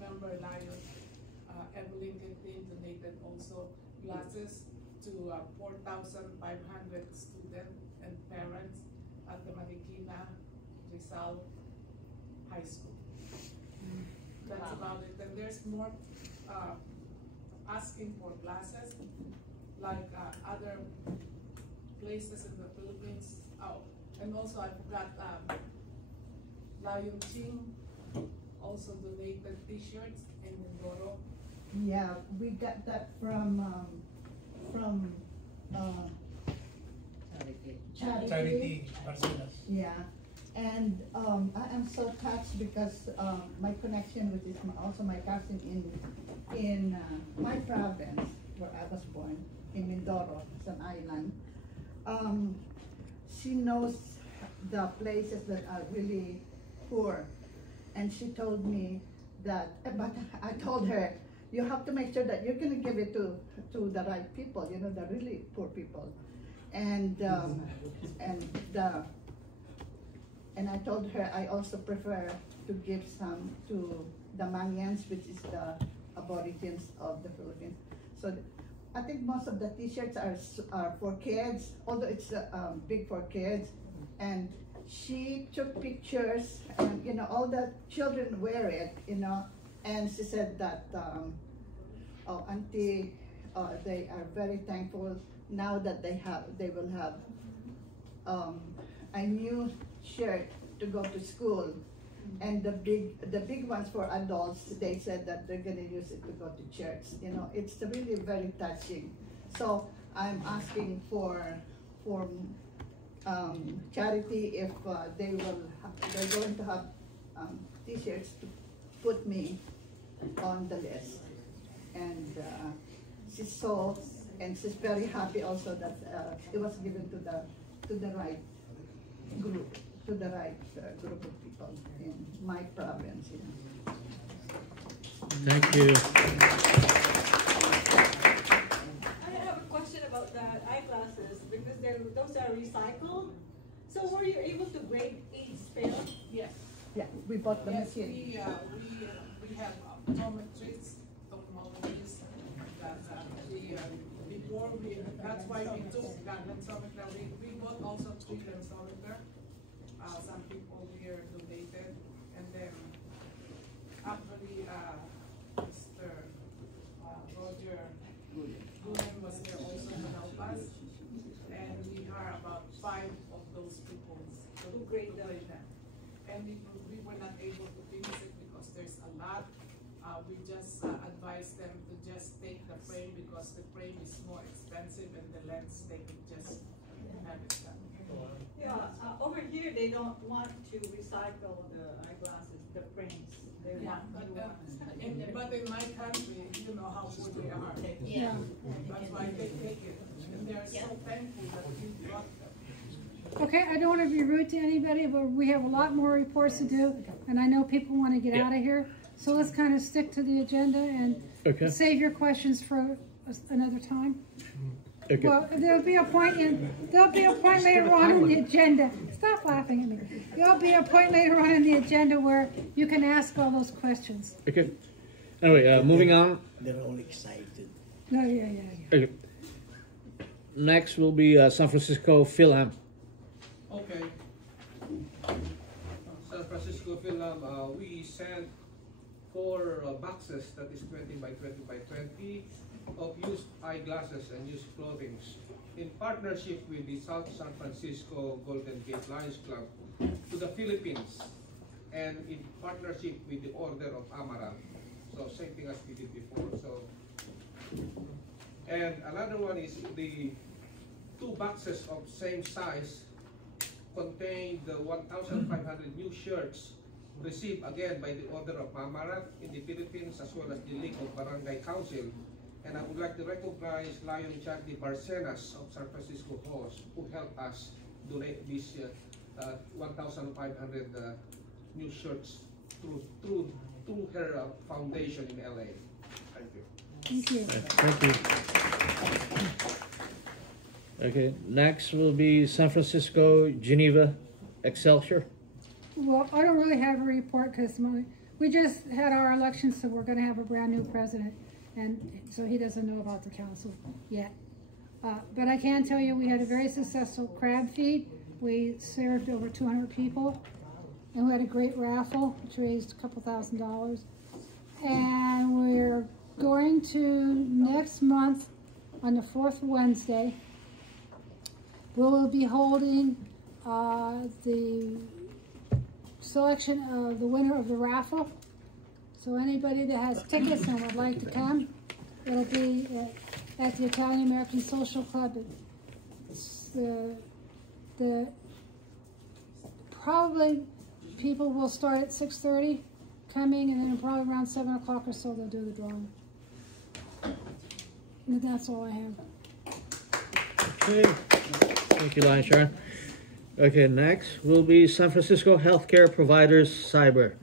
member Lion, Evelyn Quintin, donated also glasses to 4,500 students and parents at the Marikina Rizal High School. That's about it. And there's more asking for glasses, like other places in the Philippines. Oh, and also I forgot, Lion Ching also donated T-shirts in Mindoro. Yeah, we got that from Charity. Yeah, and I am so touched because my connection with this, also my cousin in my province where I was born, in Mindoro, it's an island. She knows the places that are really poor, and she told me that, but I told her, you have to make sure that you're going to give it to the right people, the really poor people. And I told her I also prefer to give some to the Manyans, which is the aborigines of the Philippines. So I think most of the T-shirts are for kids, although it's big for kids. And she took pictures, and all the children wear it, and she said that, oh, Auntie, they are very thankful now that they will have a new shirt to go to school, and the big ones for adults, they said that they're going to use it to go to church. It's really very touching. So I'm asking for Charity if they're going to have T-shirts to put me on the list, and she's very happy also that it was given to the right group, group of people in my province. Thank you. I have a question about the eyeglasses, because those are recycled. So were you able to grade each pair? Yes. Yeah, we bought the yes, machine. We have optometrists, ophthalmologists, that before that's why we took that lensometer. We bought also 3 lensometer. Some people here donated, and then actually Mr. Roger Gulen was there also to help us, and we are about 5 of those people to grade them. And we were not able to finish it because there's a lot. We just advised them to just take the frame, because the frame is more expensive, and the lens they could just have it done. Yeah, over here they don't want to recycle the eyeglasses, the frames. They want new ones. But in my country, you know how poor they are. Yeah. That's why they take it. And they're so thankful that we got them. Okay, I don't want to be rude to anybody, but we have a lot more reports to do, and I know people want to get out of here. So let's kind of stick to the agenda and save your questions for another time. Okay. Well, there'll be a point later on in the agenda. Stop laughing at me. There'll be a point later on in the agenda where you can ask all those questions. Okay. Anyway, moving on. They're all excited. No, yeah. Okay. Next will be San Francisco Philham. Okay. San Francisco Philham, we sent 4 boxes, that is 20 by 20 by 20, of used eyeglasses and used clothing, in partnership with the South San Francisco Golden Gate Lions Club to the Philippines, and in partnership with the Order of Amaranth. So same thing as we did before. So, and another one is the 2 boxes of same size contain the 1,500 new shirts received again by the Order of Amaranth in the Philippines, as well as the League of Barangay Council. And I would like to recognize Lion Charity Barcenas of San Francisco Halls, who helped us donate these 1,500 new shirts through her foundation in LA. Thank you. Thank you. Thank you. Okay, next will be San Francisco, Geneva, Excelsior. Well, I don't really have a report because we just had our election, so we're going to have a brand new president, and so he doesn't know about the council yet. But I can tell you we had a very successful crab feed. We served over 200 people, and we had a great raffle, which raised a couple $1,000. And we're going to next month on the 4th Wednesday. We will be holding the selection of the winner of the raffle. So anybody that has tickets and would like to come, it'll be at the Italian American Social Club. It's probably people will start at 6:30 coming, and then probably around 7 o'clock or so they'll do the drawing. And that's all I have. Okay. Thank you, Lion Sharon. Okay, next will be San Francisco Healthcare Providers Cyber.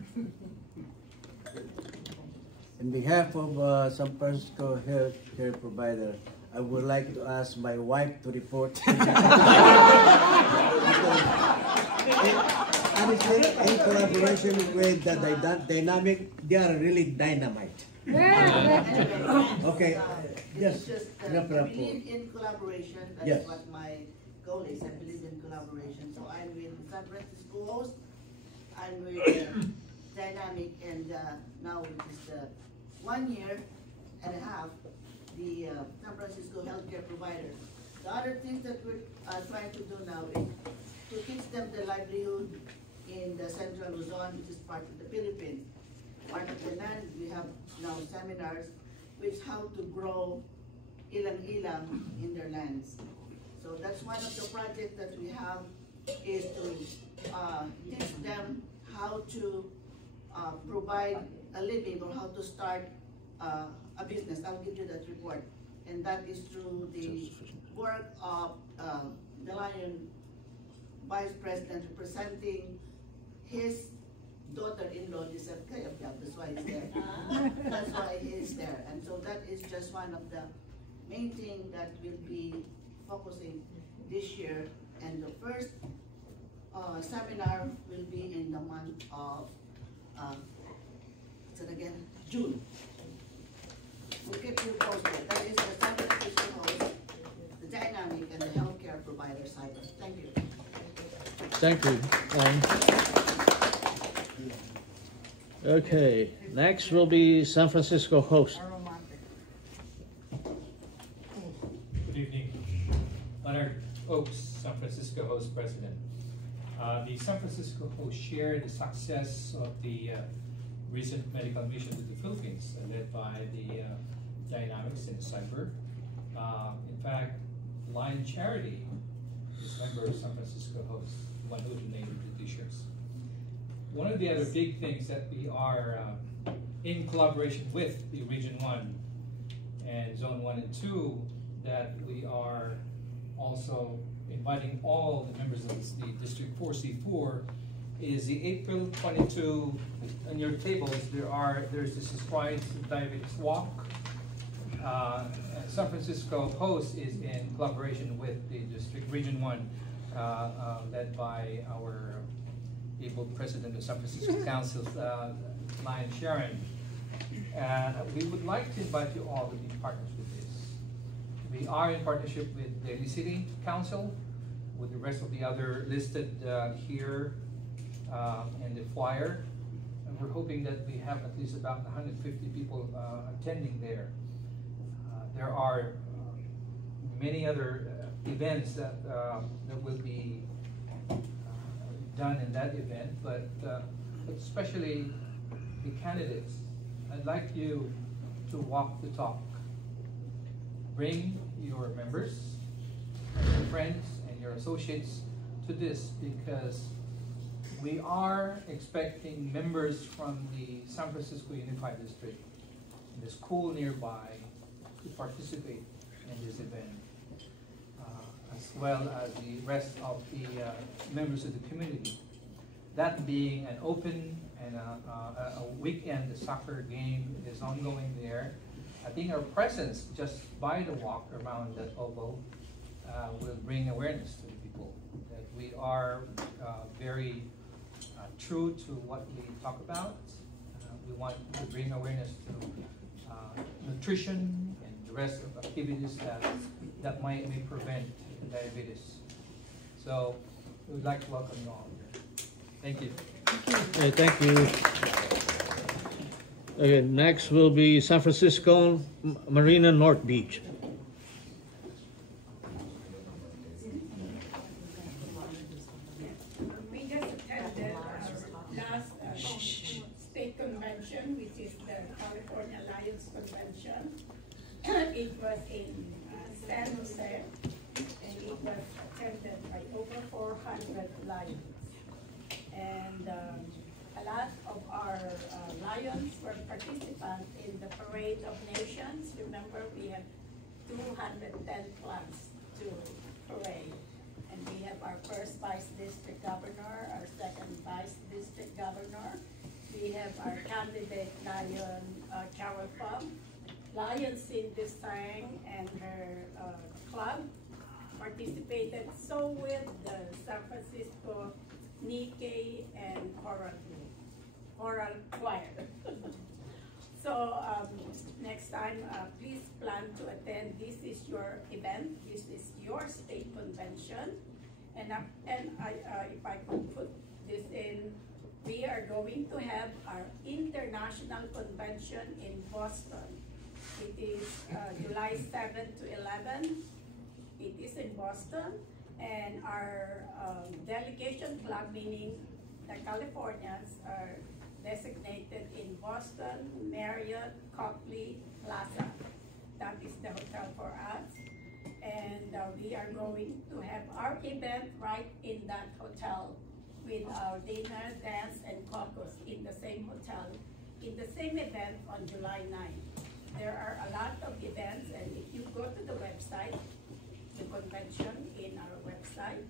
On behalf of San Francisco Healthcare Provider, I would like to ask my wife to report. Honestly, in collaboration with the dynamic, they are really dynamite. Okay, It's just I believe in collaboration. That's what my goal is. I believe in collaboration. So I'm with San Francisco Host. I'm with Dynamic, and now it is 1 year and a half, the San Francisco Healthcare Provider. The other things that we're trying to do now is to teach them the livelihood in the Central Luzon, which is part of the Philippines. Part of the land, we have now seminars which how to grow ilang-ilang in their lands. So that's one of the projects that we have, is to teach them how to provide a living or how to start a business. I'll give you that report. And that is through the work of the Lion Vice President representing his daughter-in-law, that's why he's there. That's why he's there. And so that is just one of the main things that we'll be focusing this year. And the first seminar will be in the month of, what's it again? June. We'll keep you posted. That is the San Francisco Host, the Dynamic, and the Healthcare Provider Cyber. Thank you. Thank you. Okay, next will be San Francisco Host. Good evening. Leonard Oaks, San Francisco Host President. The San Francisco Host shared the success of the recent medical mission to the Philippines, led by the Dynamics and Cyber. In fact, Lion Charity is a member of San Francisco Host, one who donated the t-shirts. One of the other big things that we are in collaboration with the Region 1 and Zone 1 and 2, that we are also inviting all the members of the District 4C4, is the April 22, on your tables, there's this Strides Diabetes Walk. San Francisco Host is in collaboration with the District Region 1, led by our able President of San Francisco Council, Lion Sharon. And we would like to invite you all to be partners with this. We are in partnership with Daly City Council, with the rest of the other listed here in the flyer. And we're hoping that we have at least about 150 people attending there. There are many other events that will be done in that event, but especially the candidates. I'd like you to walk the talk. Bring your members, your friends, and your associates to this, because we are expecting members from the San Francisco Unified District in the school nearby to participate in this event, as well as the rest of the members of the community. that being an open and a weekend soccer game is ongoing there, I think our presence just by the walk around that oval will bring awareness to the people that we are very true to what we talk about. We want to bring awareness to nutrition and the rest of activities that may prevent diabetes. So we would like to welcome you all here. Thank you. Okay, thank you. Okay, next will be San Francisco Marina North Beach. We just attended last state convention, which is the California Lions Convention. It was in San Jose, and it was attended by over 400 Lions. And a lot of our Lions were participants in the Parade of Nations. Remember, we have 210 flags to parade. And we have our first Vice District Governor, our second Vice District Governor. We have our candidate Lion, Carol Pham. Lion Cindy Sang and her club participated so with the San Francisco Nikkei and choral choir. So next time, please plan to attend. This is your event. This is your state convention. And if I could put this in, we are going to have our international convention in Boston. It is July 7 to 11. It is in Boston. And our delegation club, meaning the Californians, are designated in Boston, Marriott, Copley Plaza. That is the hotel for us. And we are going to have our event right in that hotel with our dinner, dance, and caucus in the same hotel, in the same event on July 9th. There are a lot of events, and if you go to the website, the convention in our website,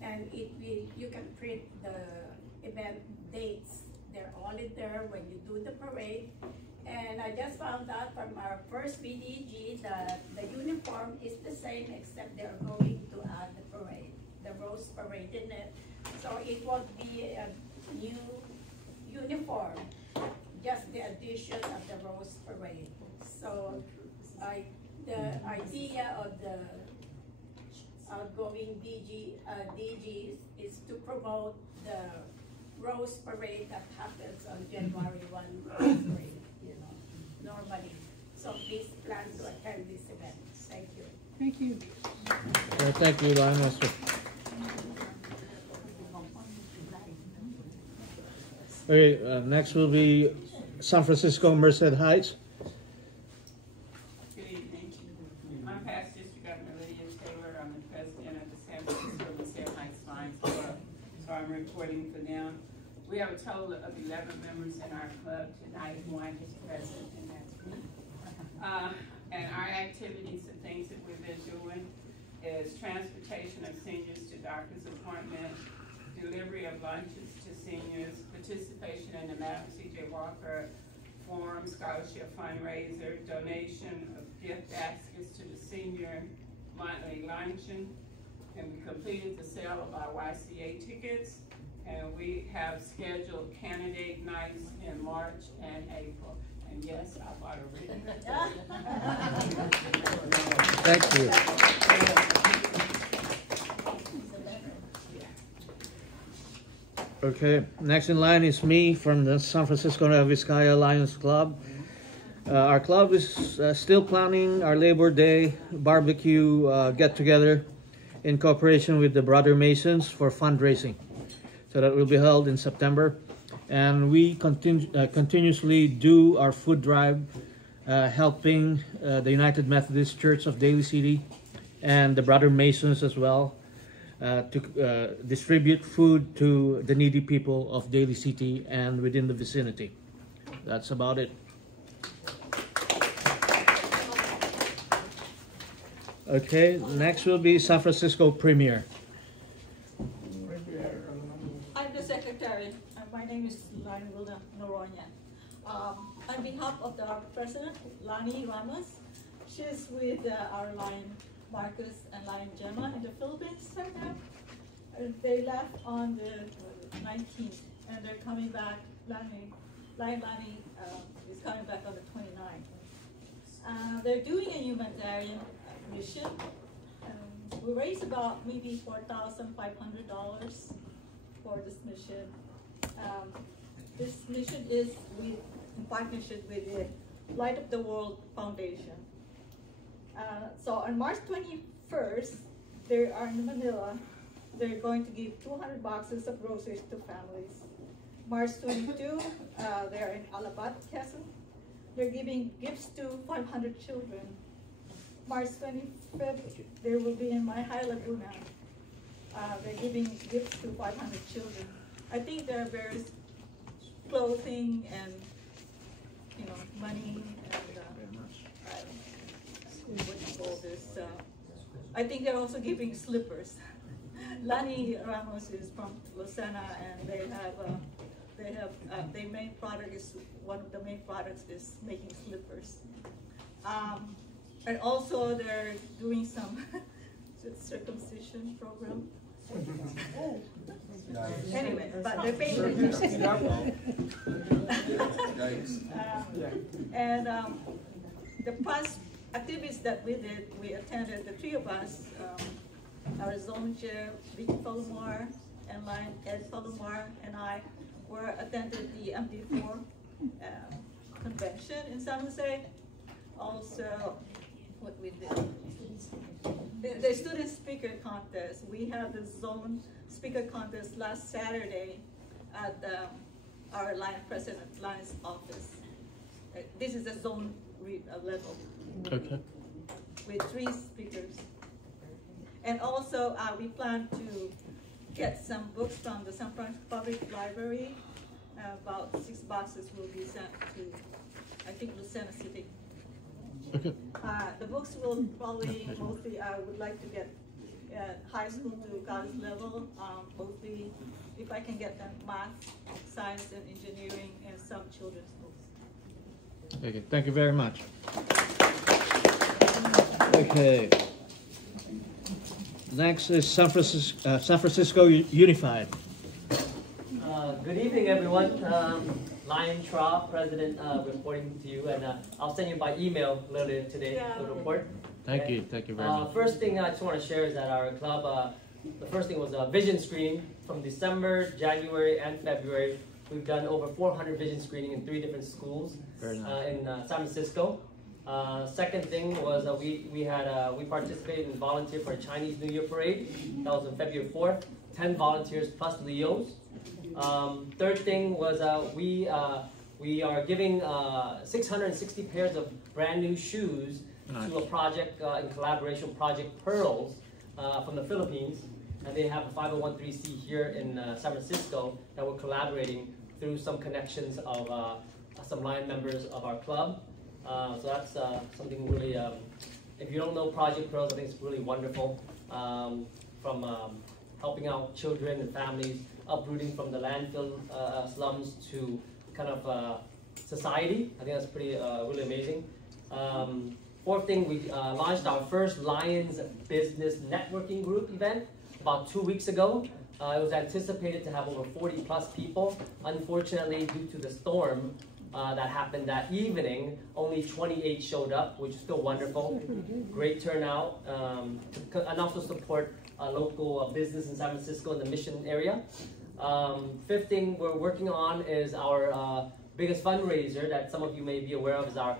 and you can print the event dates. They're all in there when you do the parade. And I just found out from our first VDG that the uniform is the same, except they're going to add the parade, the Rose Parade in it. So it won't be a new uniform, just the addition of the Rose Parade. So the idea of the outgoing DGs is to promote the Rose Parade that happens on January 1 parade, normally. So please plan to attend this event. Thank you. Thank you. Thank you, Lioness. Okay, next will be San Francisco Merced Heights. Good evening. I'm Past District Governor Lydia Taylor. I'm the president of the San Francisco Merced Heights Lions Club, so I'm reporting for them. We have a total of 11 members in our club tonight. One is present, and that's me. And our activities and things that we've been doing is transportation of seniors to doctor's appointments, delivery of lunches to seniors, participation in the Madam C.J. Walker Forum Scholarship Fundraiser, donation of gift baskets to the senior monthly luncheon, and we completed the sale of our YCA tickets, and we have scheduled candidate nights in March and April. And yes, I bought a written Thank you. Okay, next in line is me from the San Francisco Nueva Vizcaya Lions Club. Our club is still planning our Labor Day barbecue get-together in cooperation with the Brother Masons for fundraising. So that will be held in September. And we continuously do our food drive, helping the United Methodist Church of Daly City and the Brother Masons as well to distribute food to the needy people of Daly City and within the vicinity. That's about it. Okay, next will be San Francisco Premier. I'm the secretary. name is Lion Wilda Noronya. On behalf of our president, Lani Ramos, she's with our Lion Marcus and Lion Gemma in the Philippines right now. They left on the 19th, and they're coming back. Lion Lani is coming back on the 29th. They're doing a humanitarian mission. We raised about maybe $4,500 for this mission. This mission is in partnership with the Light of the World Foundation. So on March 21st, they are in Manila. They're going to give 200 boxes of groceries to families. March 22, they're in Alabat, Quezon. They're giving gifts to 500 children. March 25th, they will be in my High Laguna. They're giving gifts to 500 children. I think there are various clothing and money and what do you call this? I think they're also giving slippers. Lani Ramos is from Lucena, and their main product is one of the main products is making slippers. And also they're doing some circumcision program. Anyway, but they're paying and the past activities that we did, we attended, the three of us, our zone chair, Vicky Palomar, and Lion Ed Palomar, and I were attended the MD4 convention in San Jose. Also, what we did, the student speaker contest. We had the zone speaker contest last Saturday at our Lion President Lion's office. This is a zone level. Okay. With 3 speakers. And also, we plan to get some books from the San Francisco Public Library. About 6 boxes will be sent to, I think, Lucena City. Okay. The books will probably mostly, I would like to get high school to college level, mostly if I can get them math, science, and engineering, and some children's books. Okay, thank you very much. Okay. Next is San Francisco Unified. Good evening, everyone. Lion Tra, President, reporting to you, and I'll send you by email later today the report. Thank you very much. First thing I just want to share is that our club, the first thing was a vision screening from December, January, and February. We've done over 400 vision screening in 3 different schools in San Francisco. Second thing was we participated and volunteered for a Chinese New Year parade. That was on February 4th. 10 volunteers plus Leos. Third thing was we are giving 660 pairs of brand new shoes to a project in collaboration, Project Pearls, from the Philippines. And they have a 501(c)(3) here in San Francisco that we're collaborating through some connections of some Lion members of our club. So that's something really, if you don't know Project Pearls, I think it's really wonderful. From helping out children and families, uprooting from the landfill slums to kind of society. I think that's pretty really amazing. Fourth thing, we launched our first Lions Business Networking Group event about 2 weeks ago. It was anticipated to have over 40 plus people. Unfortunately, due to the storm that happened that evening, only 28 showed up, which is still wonderful. Great turnout, and also support local business in San Francisco in the Mission area. Fifth thing we're working on is our biggest fundraiser that some of you may be aware of is our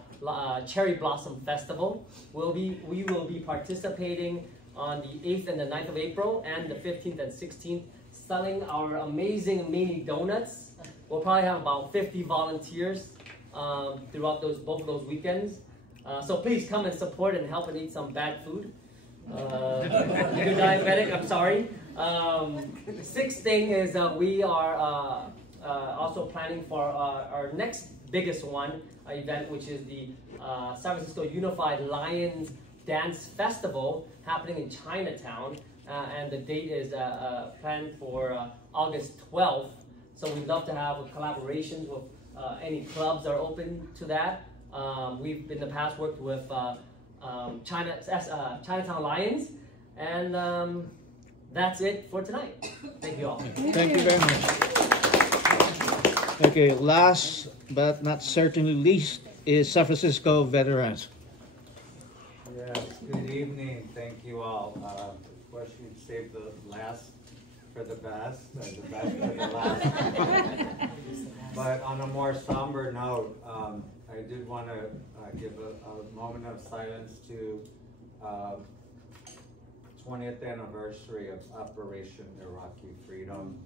Cherry Blossom Festival. We will be participating on the 8th and the 9th of April and the 15th and 16th, selling our amazing mini donuts. We'll probably have about 50 volunteers throughout both of those weekends. So please come and support and help and eat some bad food. You're diabetic, I'm sorry. Sixth thing is we are also planning for our next biggest event, which is the San Francisco Unified Lions Dance Festival happening in Chinatown. And the date is planned for August 12th So we'd love to have collaborations with any clubs that are open to that. We've in the past worked with Chinatown Lions, and that's it for tonight. Thank you all. Thank you very much. Okay, last but not certainly least is San Francisco Veterans. Yes, good evening. Thank you all. Of course, you'd save the last for the best, or the best for the last. But on a more somber note, I did want to give a moment of silence to 20th anniversary of Operation Iraqi Freedom,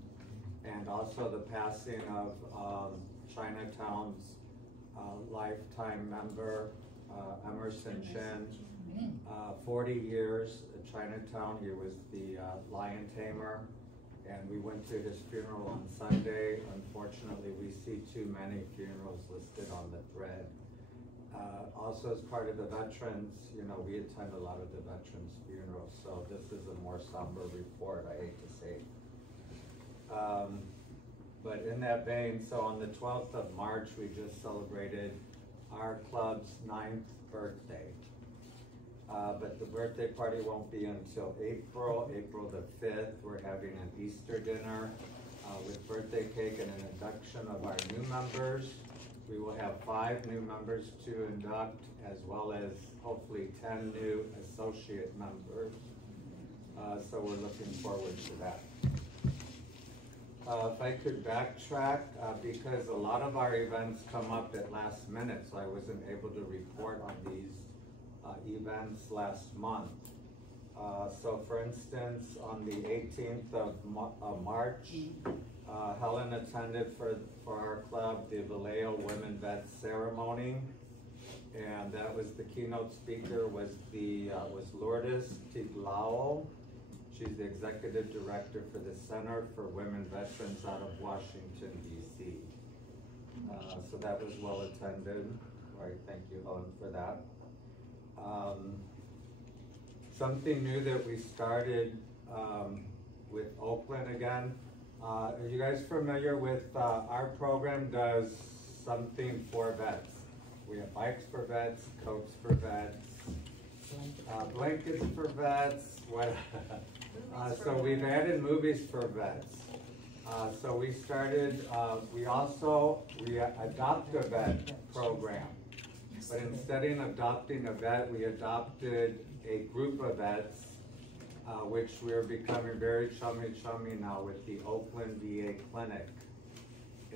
and also the passing of Chinatown's lifetime member, Emerson Chen. 40 years at Chinatown. He was the lion tamer, and we went to his funeral on Sunday. Unfortunately, we see too many funerals listed on the thread. Also, as part of the veterans, you know, we attend a lot of the veterans' funerals, so this is a more somber report, I hate to say. But in that vein, so on the 12th of March, we just celebrated our club's 9th birthday. But the birthday party won't be until April the 5th. We're having an Easter dinner with birthday cake and an induction of our new members. We will have 5 new members to induct, as well as hopefully 10 new associate members. So we're looking forward to that. If I could backtrack, because a lot of our events come up at last minute, so I wasn't able to report on these events last month. So for instance, on the 18th of March, Helen attended for our club the Vallejo Women Vet Ceremony, and that was the keynote speaker was Lourdes Tiglao. She's the executive director for the Center for Women Veterans out of Washington, D.C. So that was well attended. All right, thank you, Helen, for that. Something new that we started with Oakland again. Are you guys familiar with our program does something for vets? We have bikes for vets, coats for vets, blankets for vets. So we've added movies for vets. So we started, we adopt a vet program. But instead of adopting a vet, we adopted a group of vets, which we're becoming very chummy now with the Oakland VA Clinic.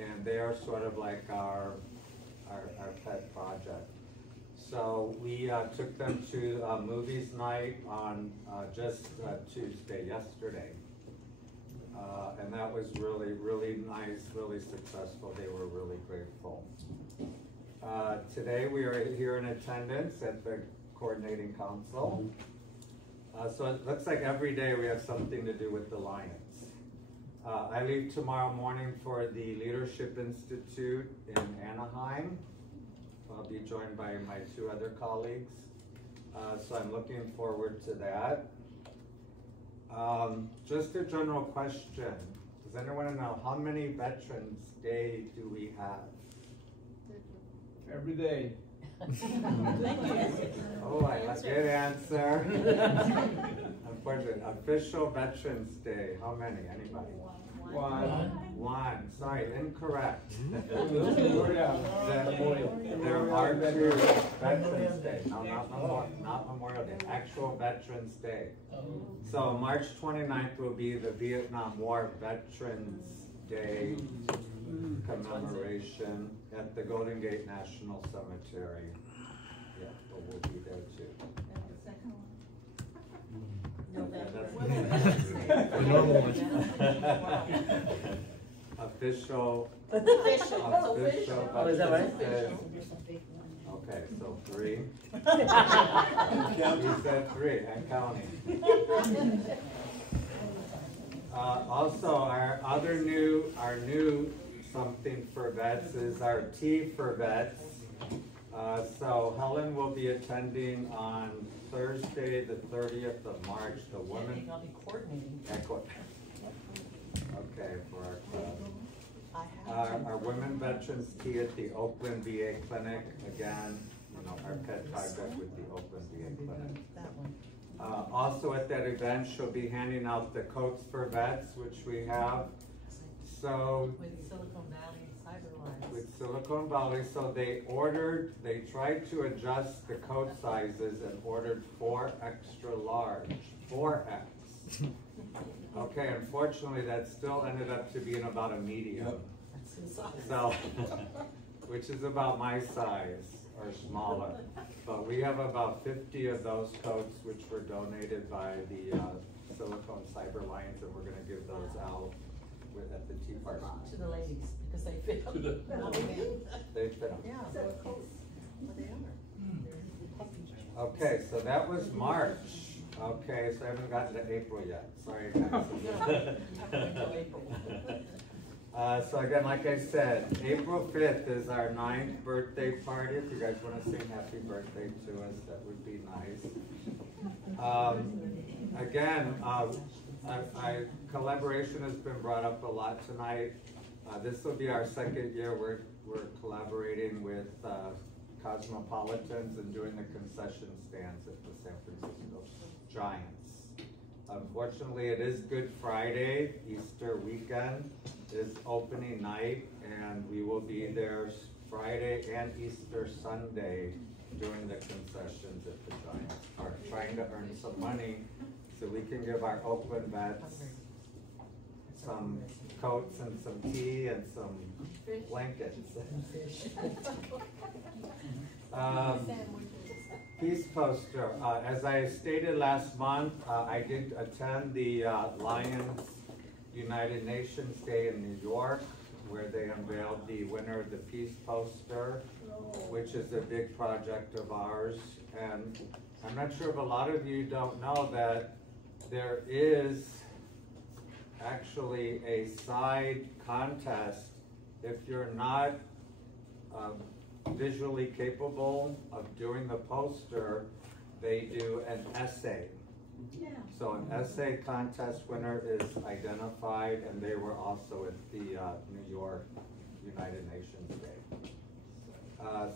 And they are sort of like our pet project. So we took them to movies night on just Tuesday, yesterday. And that was really, really nice, really successful. They were really grateful. Today we are here in attendance at the Coordinating Council. So it looks like every day we have something to do with the Lions. I leave tomorrow morning for the Leadership Institute in Anaheim. I'll be joined by my 2 other colleagues. So I'm looking forward to that. Just a general question. Does anyone know how many Veterans Day do we have? Every day. Oh, I like good answer. Unfortunately, official Veterans Day. How many? Anybody? One. Sorry, incorrect. There are 2 Veterans Day. No, not Memorial Day. Actual Veterans Day. So March 29th will be the Vietnam War Veterans Day commemoration at the Golden Gate National Cemetery. Yeah, but we'll be there too. Official. Oh, is that right? Okay, so 3. You said 3, and counting. Also, our new something for vets is our tea for vets. So Helen will be attending on Thursday, the 30th of March, the women. I'll be coordinating. Okay, for our club. women veterans tea at the Oakland VA Clinic. Again, you know, our pet tied up with the Oakland VA Clinic. Also at that event, she'll be handing out the coats for vets, which we have. So With Silicon Valley Cyberlines. with Silicon Valley, so they tried to adjust the coat sizes and ordered 4 extra large, 4X. Okay, unfortunately, that still ended up to being about a medium. So, which is about my size or smaller. But we have about 50 of those coats, which were donated by the Silicon Cyberlines, and we're going to give those out at the tea party. To the ladies, because they fit them. They fit them. Yeah, they are. Okay, so that was March. Okay, so I haven't gotten to April yet. Sorry, guys. So again, like I said, April 5th is our 9th birthday party. If you guys want to sing happy birthday to us, that would be nice. Again, collaboration has been brought up a lot tonight. This will be our 2nd year we're collaborating with Cosmopolitans and doing the concession stands at the San Francisco Giants. Unfortunately, it is Good Friday. Easter weekend is opening night, and we will be there Friday and Easter Sunday doing the concessions at the Giants, or trying to earn some money so we can give our Oakland vets some coats and some tea and some blankets. Peace poster. As I stated last month, I did attend the Lions United Nations Day in New York, where they unveiled the winner of the Peace poster, which is a big project of ours. And I'm not sure if a lot of you don't know that there is actually a side contest if you're not visually capable of doing the poster. They do an essay. Yeah. So an essay contest winner is identified, and they were also at the New York United Nations Day.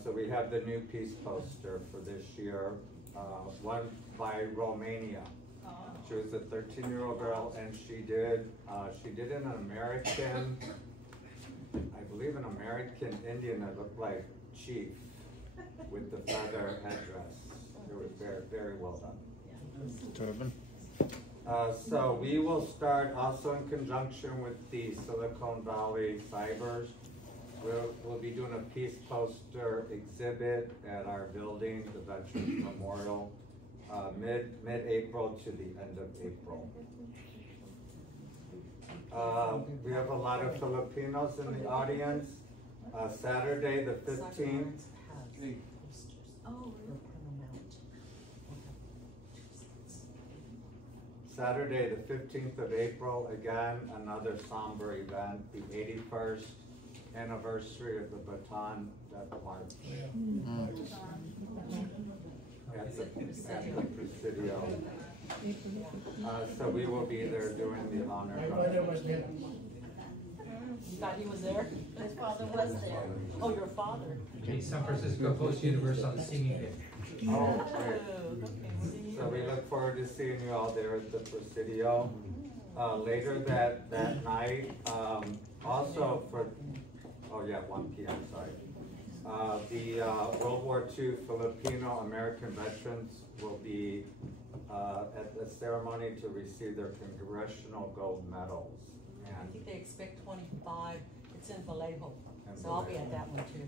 So we have the new peace poster for this year, one by Romania. She was a 13-year-old girl, and she did an American, I believe an American Indian that looked like Chief with the feather headdress. It was very, very well done. Turban. So we will start also in conjunction with the Silicon Valley Cybers. We'll be doing a peace poster exhibit at our building, the Veterans Memorial, mid-April to the end of April. We have a lot of Filipinos in the audience. Saturday the 15th. Saturday the 15th of April, again, another somber event, the 81st anniversary of the Bataan Death March. At the Presidio. So we will be there doing the honor. You thought he was there? My father was there. Oh, your father. Okay, San Francisco Coast Universal Singing Day. Oh, great. So we look forward to seeing you all there at the Presidio. Later that night, also for, 1 p.m., sorry. The World War II Filipino American veterans will be at the ceremony to receive their Congressional Gold Medals. I think they expect 25. It's in Vallejo, so I'll be at that one too.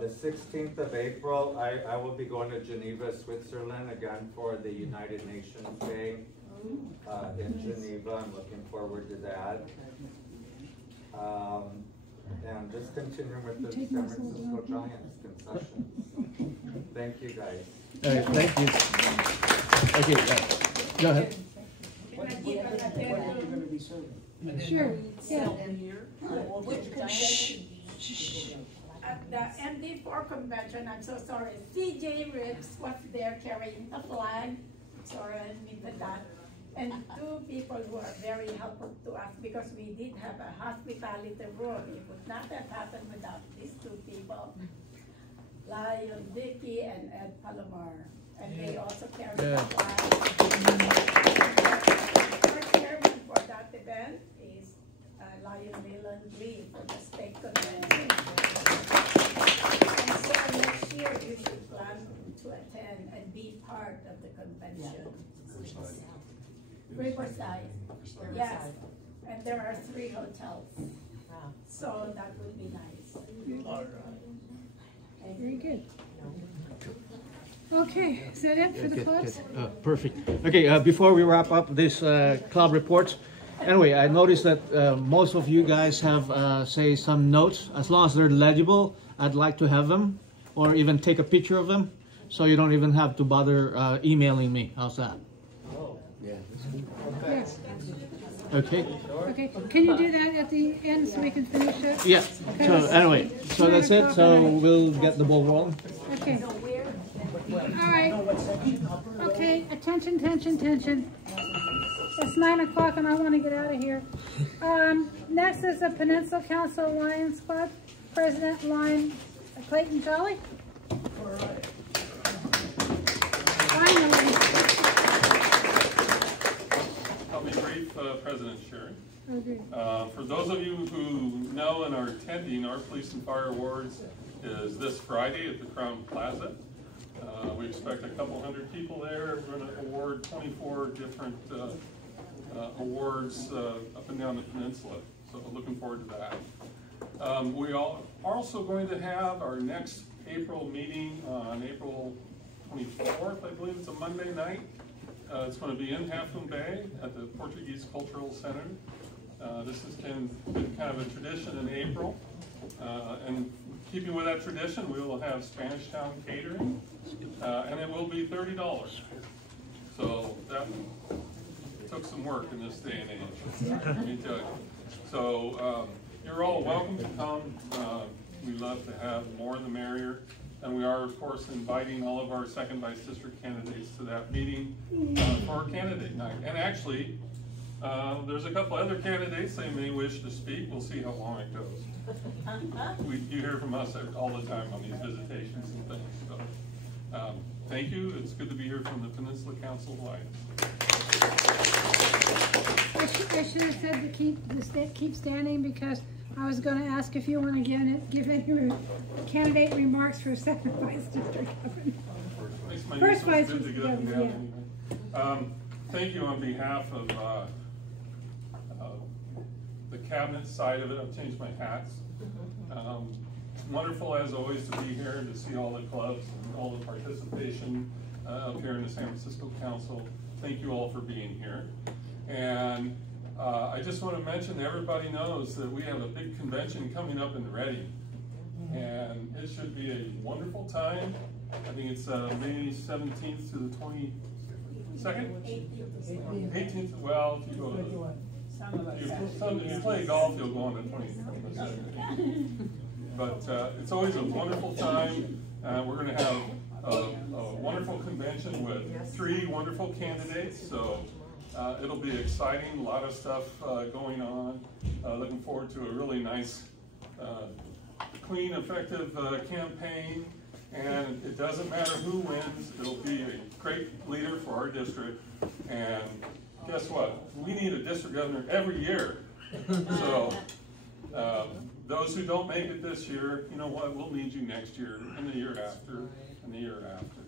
The 16th of April, I will be going to Geneva, Switzerland, again for the United Nations Day in Geneva. I'm looking forward to that. And just continuing with the San Francisco Giants concessions. Thank you, guys. All right, thank you. Thank you. Go ahead. Sure. Yeah. At the MD4 convention, I'm so sorry, CJ Rips was there carrying the flag. Sorry, I didn't mean that. And two people who are very helpful to us because we did have a hospitality room. It would not have happened without these two people, Lion Dickey and Ed Palomar. And they also carried the flag. Our chairman for that event is Lion Leland Lee for the state convention. And so next year you should plan to attend and be part of the convention. Riverside. Yes. And there are 3 hotels. So that would be nice. Very good. Okay, is that it for the clubs? Perfect. Okay, before we wrap up this club reports, anyway, I noticed that most of you guys have, say, some notes. As long as they're legible, I'd like to have them, or even take a picture of them, so you don't even have to bother emailing me. How's that? Yeah. Yes. Okay. Okay, can you do that at the end so we can finish it? Yeah. So anyway, so that's it. So we'll get the ball rolling. Okay. All right. Okay, attention, attention, attention. It's 9 o'clock and I want to get out of here. Next is the Peninsula Council Lions Club, President Lion Clayton Jolly. Finally. I'll be brief, President Sharon. Okay. For those of you who know and are attending, our Police and Fire Awards is this Friday at the Crown Plaza. We expect a couple hundred people there. We're going to award 24 different awards up and down the peninsula. So looking forward to that. We are also going to have our next April meeting on April 24th, I believe it's a Monday night. It's going to be in Half Moon Bay at the Portuguese Cultural Center. This has been kind of a tradition in April. And keeping with that tradition, we will have Spanish Town catering, and it will be $30. So that took some work in this day and age, let me tell you. So you're all welcome to come. We love to have more the merrier. And we are, of course, inviting all of our second vice district candidates to that meeting for candidate night. And actually, there's a couple other candidates they may wish to speak. We'll see how long it goes. You hear from us all the time on these visitations and things. So, thank you. It's good to be here from the Peninsula Council of Lions. I should have said to keep standing because I was going to ask if you want to give any candidate remarks for second vice district governor. First vice district governor, yeah. Thank you on behalf of the cabinet side of it. I've changed my hats. Wonderful as always to be here and to see all the clubs and all the participation up here in the San Francisco Council. Thank you all for being here. And I just want to mention that everybody knows that we have a big convention coming up in Reading. And it should be a wonderful time. I think it's May 17th to the 22nd? 18th. Well, if you go to if you play golf, you'll go on the 22nd. But it's always a wonderful time. We're going to have a wonderful convention with 3 wonderful candidates. So it'll be exciting, a lot of stuff going on. Looking forward to a really nice, clean, effective campaign. And it doesn't matter who wins, it'll be a great leader for our district. And guess what? We need a district governor every year. So those who don't make it this year, you know what? We'll need you next year, and the year after, and the year after.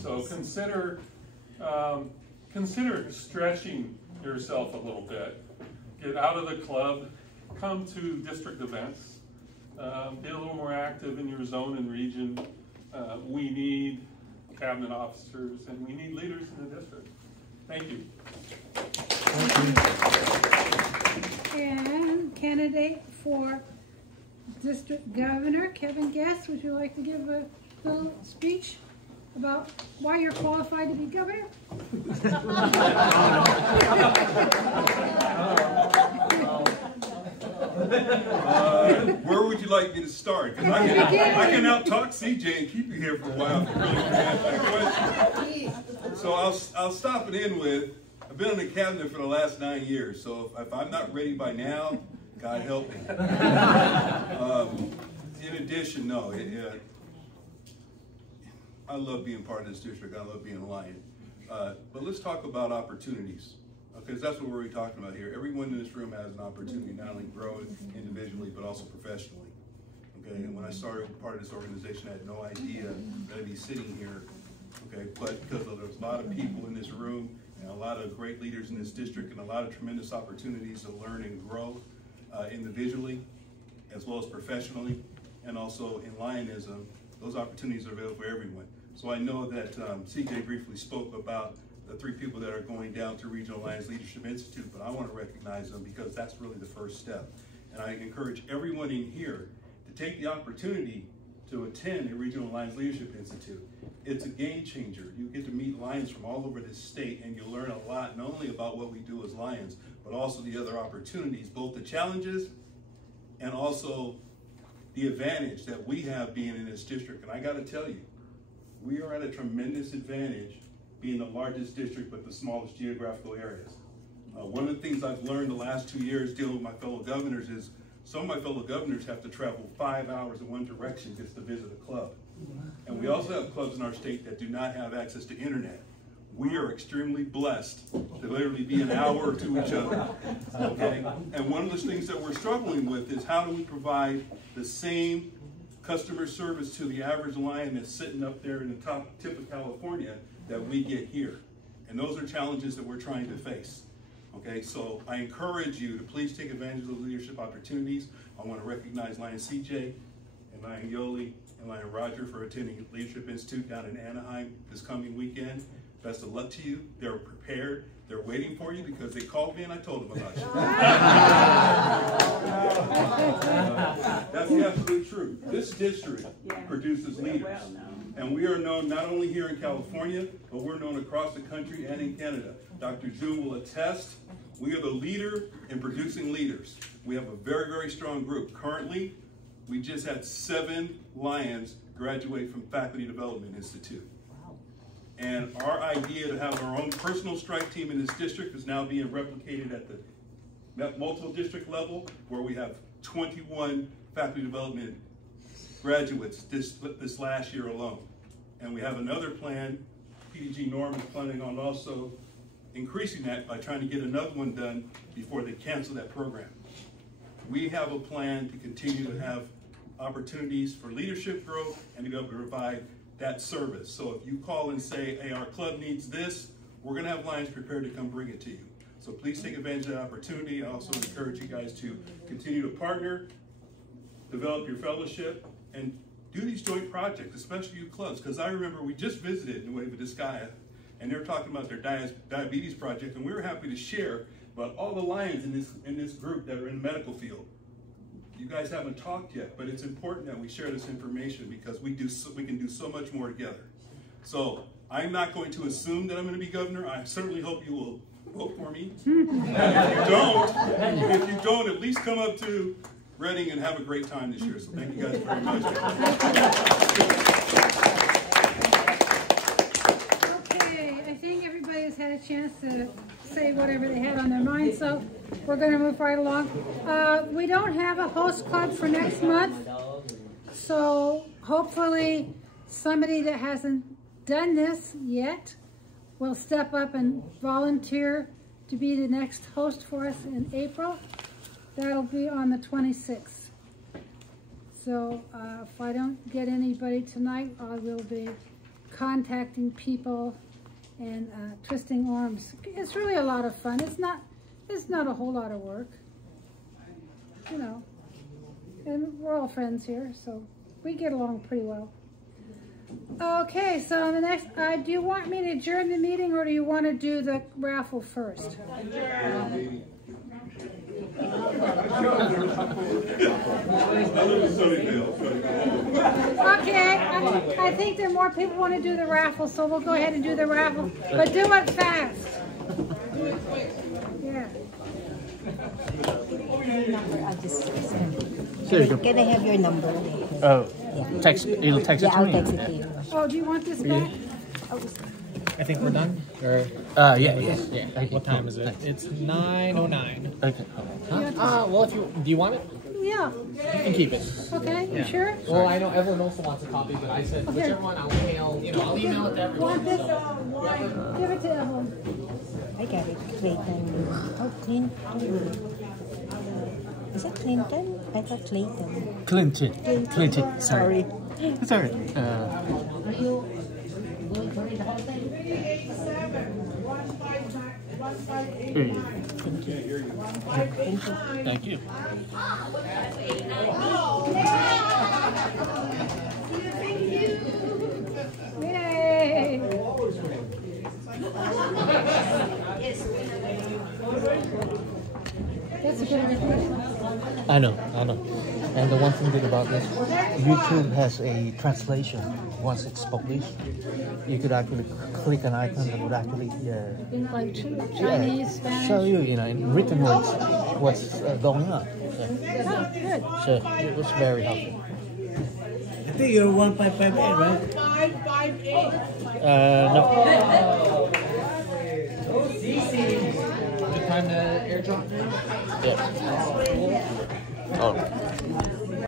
So consider stretching yourself a little bit. Get out of the club, come to district events, be a little more active in your zone and region. We need cabinet officers and we need leaders in the district. Thank you. And candidate for district governor, Kevin Guest, would you like to give a little speech about why you're qualified to be governor? Where would you like me to start? Because I can out-talk CJ and keep you here for a while. So I'll stop it in with, I've been in the cabinet for the last 9 years, so if I'm not ready by now, God help me. In addition, no, I love being part of this district. I love being a Lion. But let's talk about opportunities, because that's what we're talking about here. Everyone in this room has an opportunity not only to grow individually, but also professionally. Okay, and when I started part of this organization, I had no idea that I'd be sitting here. Okay, but because there's a lot of people in this room and a lot of great leaders in this district and a lot of tremendous opportunities to learn and grow individually as well as professionally, and also in Lionism, those opportunities are available for everyone. So I know that CJ briefly spoke about the 3 people that are going down to Regional Lions Leadership Institute, but I want to recognize them because that's really the first step. And I encourage everyone in here to take the opportunity to attend the Regional Lions Leadership Institute. It's a game changer. You get to meet Lions from all over this state, and you learn a lot, not only about what we do as Lions, but also the other opportunities, both the challenges and also the advantage that we have being in this district. And I got to tell you, we are at a tremendous advantage being the largest district but the smallest geographical areas. One of the things I've learned the last 2 years dealing with my fellow governors is some of my fellow governors have to travel 5 hours in one direction just to visit a club. And we also have clubs in our state that do not have access to internet. We are extremely blessed to literally be an hour to each other, okay? And one of the things that we're struggling with is how do we provide the same customer service to the average Lion that's sitting up there in the top tip of California that we get here. And those are challenges that we're trying to face. Okay, so I encourage you to please take advantage of those leadership opportunities. I want to recognize Lion CJ and Lion Yoli and Lion Roger for attending Leadership Institute down in Anaheim this coming weekend. Best of luck to you. They're prepared. They're waiting for you because they called me and I told them about you. That's the absolute truth. This district produces leaders. And we are known not only here in California, but we're known across the country and in Canada. Dr. June will attest, we are the leader in producing leaders. We have a very, very strong group. Currently, we just had 7 Lions graduate from Faculty Development Institute. And our idea to have our own personal strike team in this district is now being replicated at the multiple district level, where we have 21 faculty development graduates this last year alone. And we have another plan. PDG Norm is planning on also increasing that by trying to get another one done before they cancel that program. We have a plan to continue to have opportunities for leadership growth and to be able to provide that service. So if you call and say, hey, our club needs this, we're going to have Lions prepared to come bring it to you. So please take advantage of that opportunity. I also encourage you guys to continue to partner, develop your fellowship, and do these joint projects, especially you clubs. Because I remember we just visited Nueva Vizcaya, and they're talking about their diabetes project, and we were happy to share about all the Lions in this group that are in the medical field. You guys haven't talked yet, but it's important that we share this information because we can do so much more together. So I'm not going to assume that I'm going to be governor. I certainly hope you will vote for me. And if you don't, at least come up to Reading and have a great time this year. So thank you guys very much. Okay, I think everybody has had a chance to say whatever they had on their mind, so we're going to move right along. We don't have a host club for next month, so hopefully somebody that hasn't done this yet will step up and volunteer to be the next host for us in April. That'll be on the 26th. So if I don't get anybody tonight, I will be contacting people and twisting arms. It's really a lot of fun. It's not a whole lot of work, you know. And we're all friends here, so we get along pretty well. Okay, so the next, do you want me to adjourn the meeting or do you want to do the raffle first? Okay, I think there are more people want to do the raffle, so we'll go ahead and do the raffle, but do it fast. Yeah. Can I have your number? Oh, text. You'll text it to me. I'll text it to you. Oh, do you want this back? I think we're done. Yeah. What time is it? It's 9:09. Okay. Well, if you do you want it? Yeah. You can keep it. Okay, you Yeah. sure? Well, I know everyone also wants a copy, but I said whichever one I'll email. I'll email it to everyone. Want this? So. Give it to Evelyn. I got it. Clayton. Oh, Clinton. Is it Clinton? I thought Clayton. Clinton. Clinton. Sorry. It's all right. Are you going to read the whole thing? Thank you. Yay! That's a good idea. I know. And the one thing good about this, YouTube has a translation. Once it's published, you could actually click an icon that would actually Like Chinese, Spanish. show you, in written words, what's going on. Oh, good. So it was very helpful. I think you're 1558, right? 558. No. Good time to airdrop. Yeah. Oh.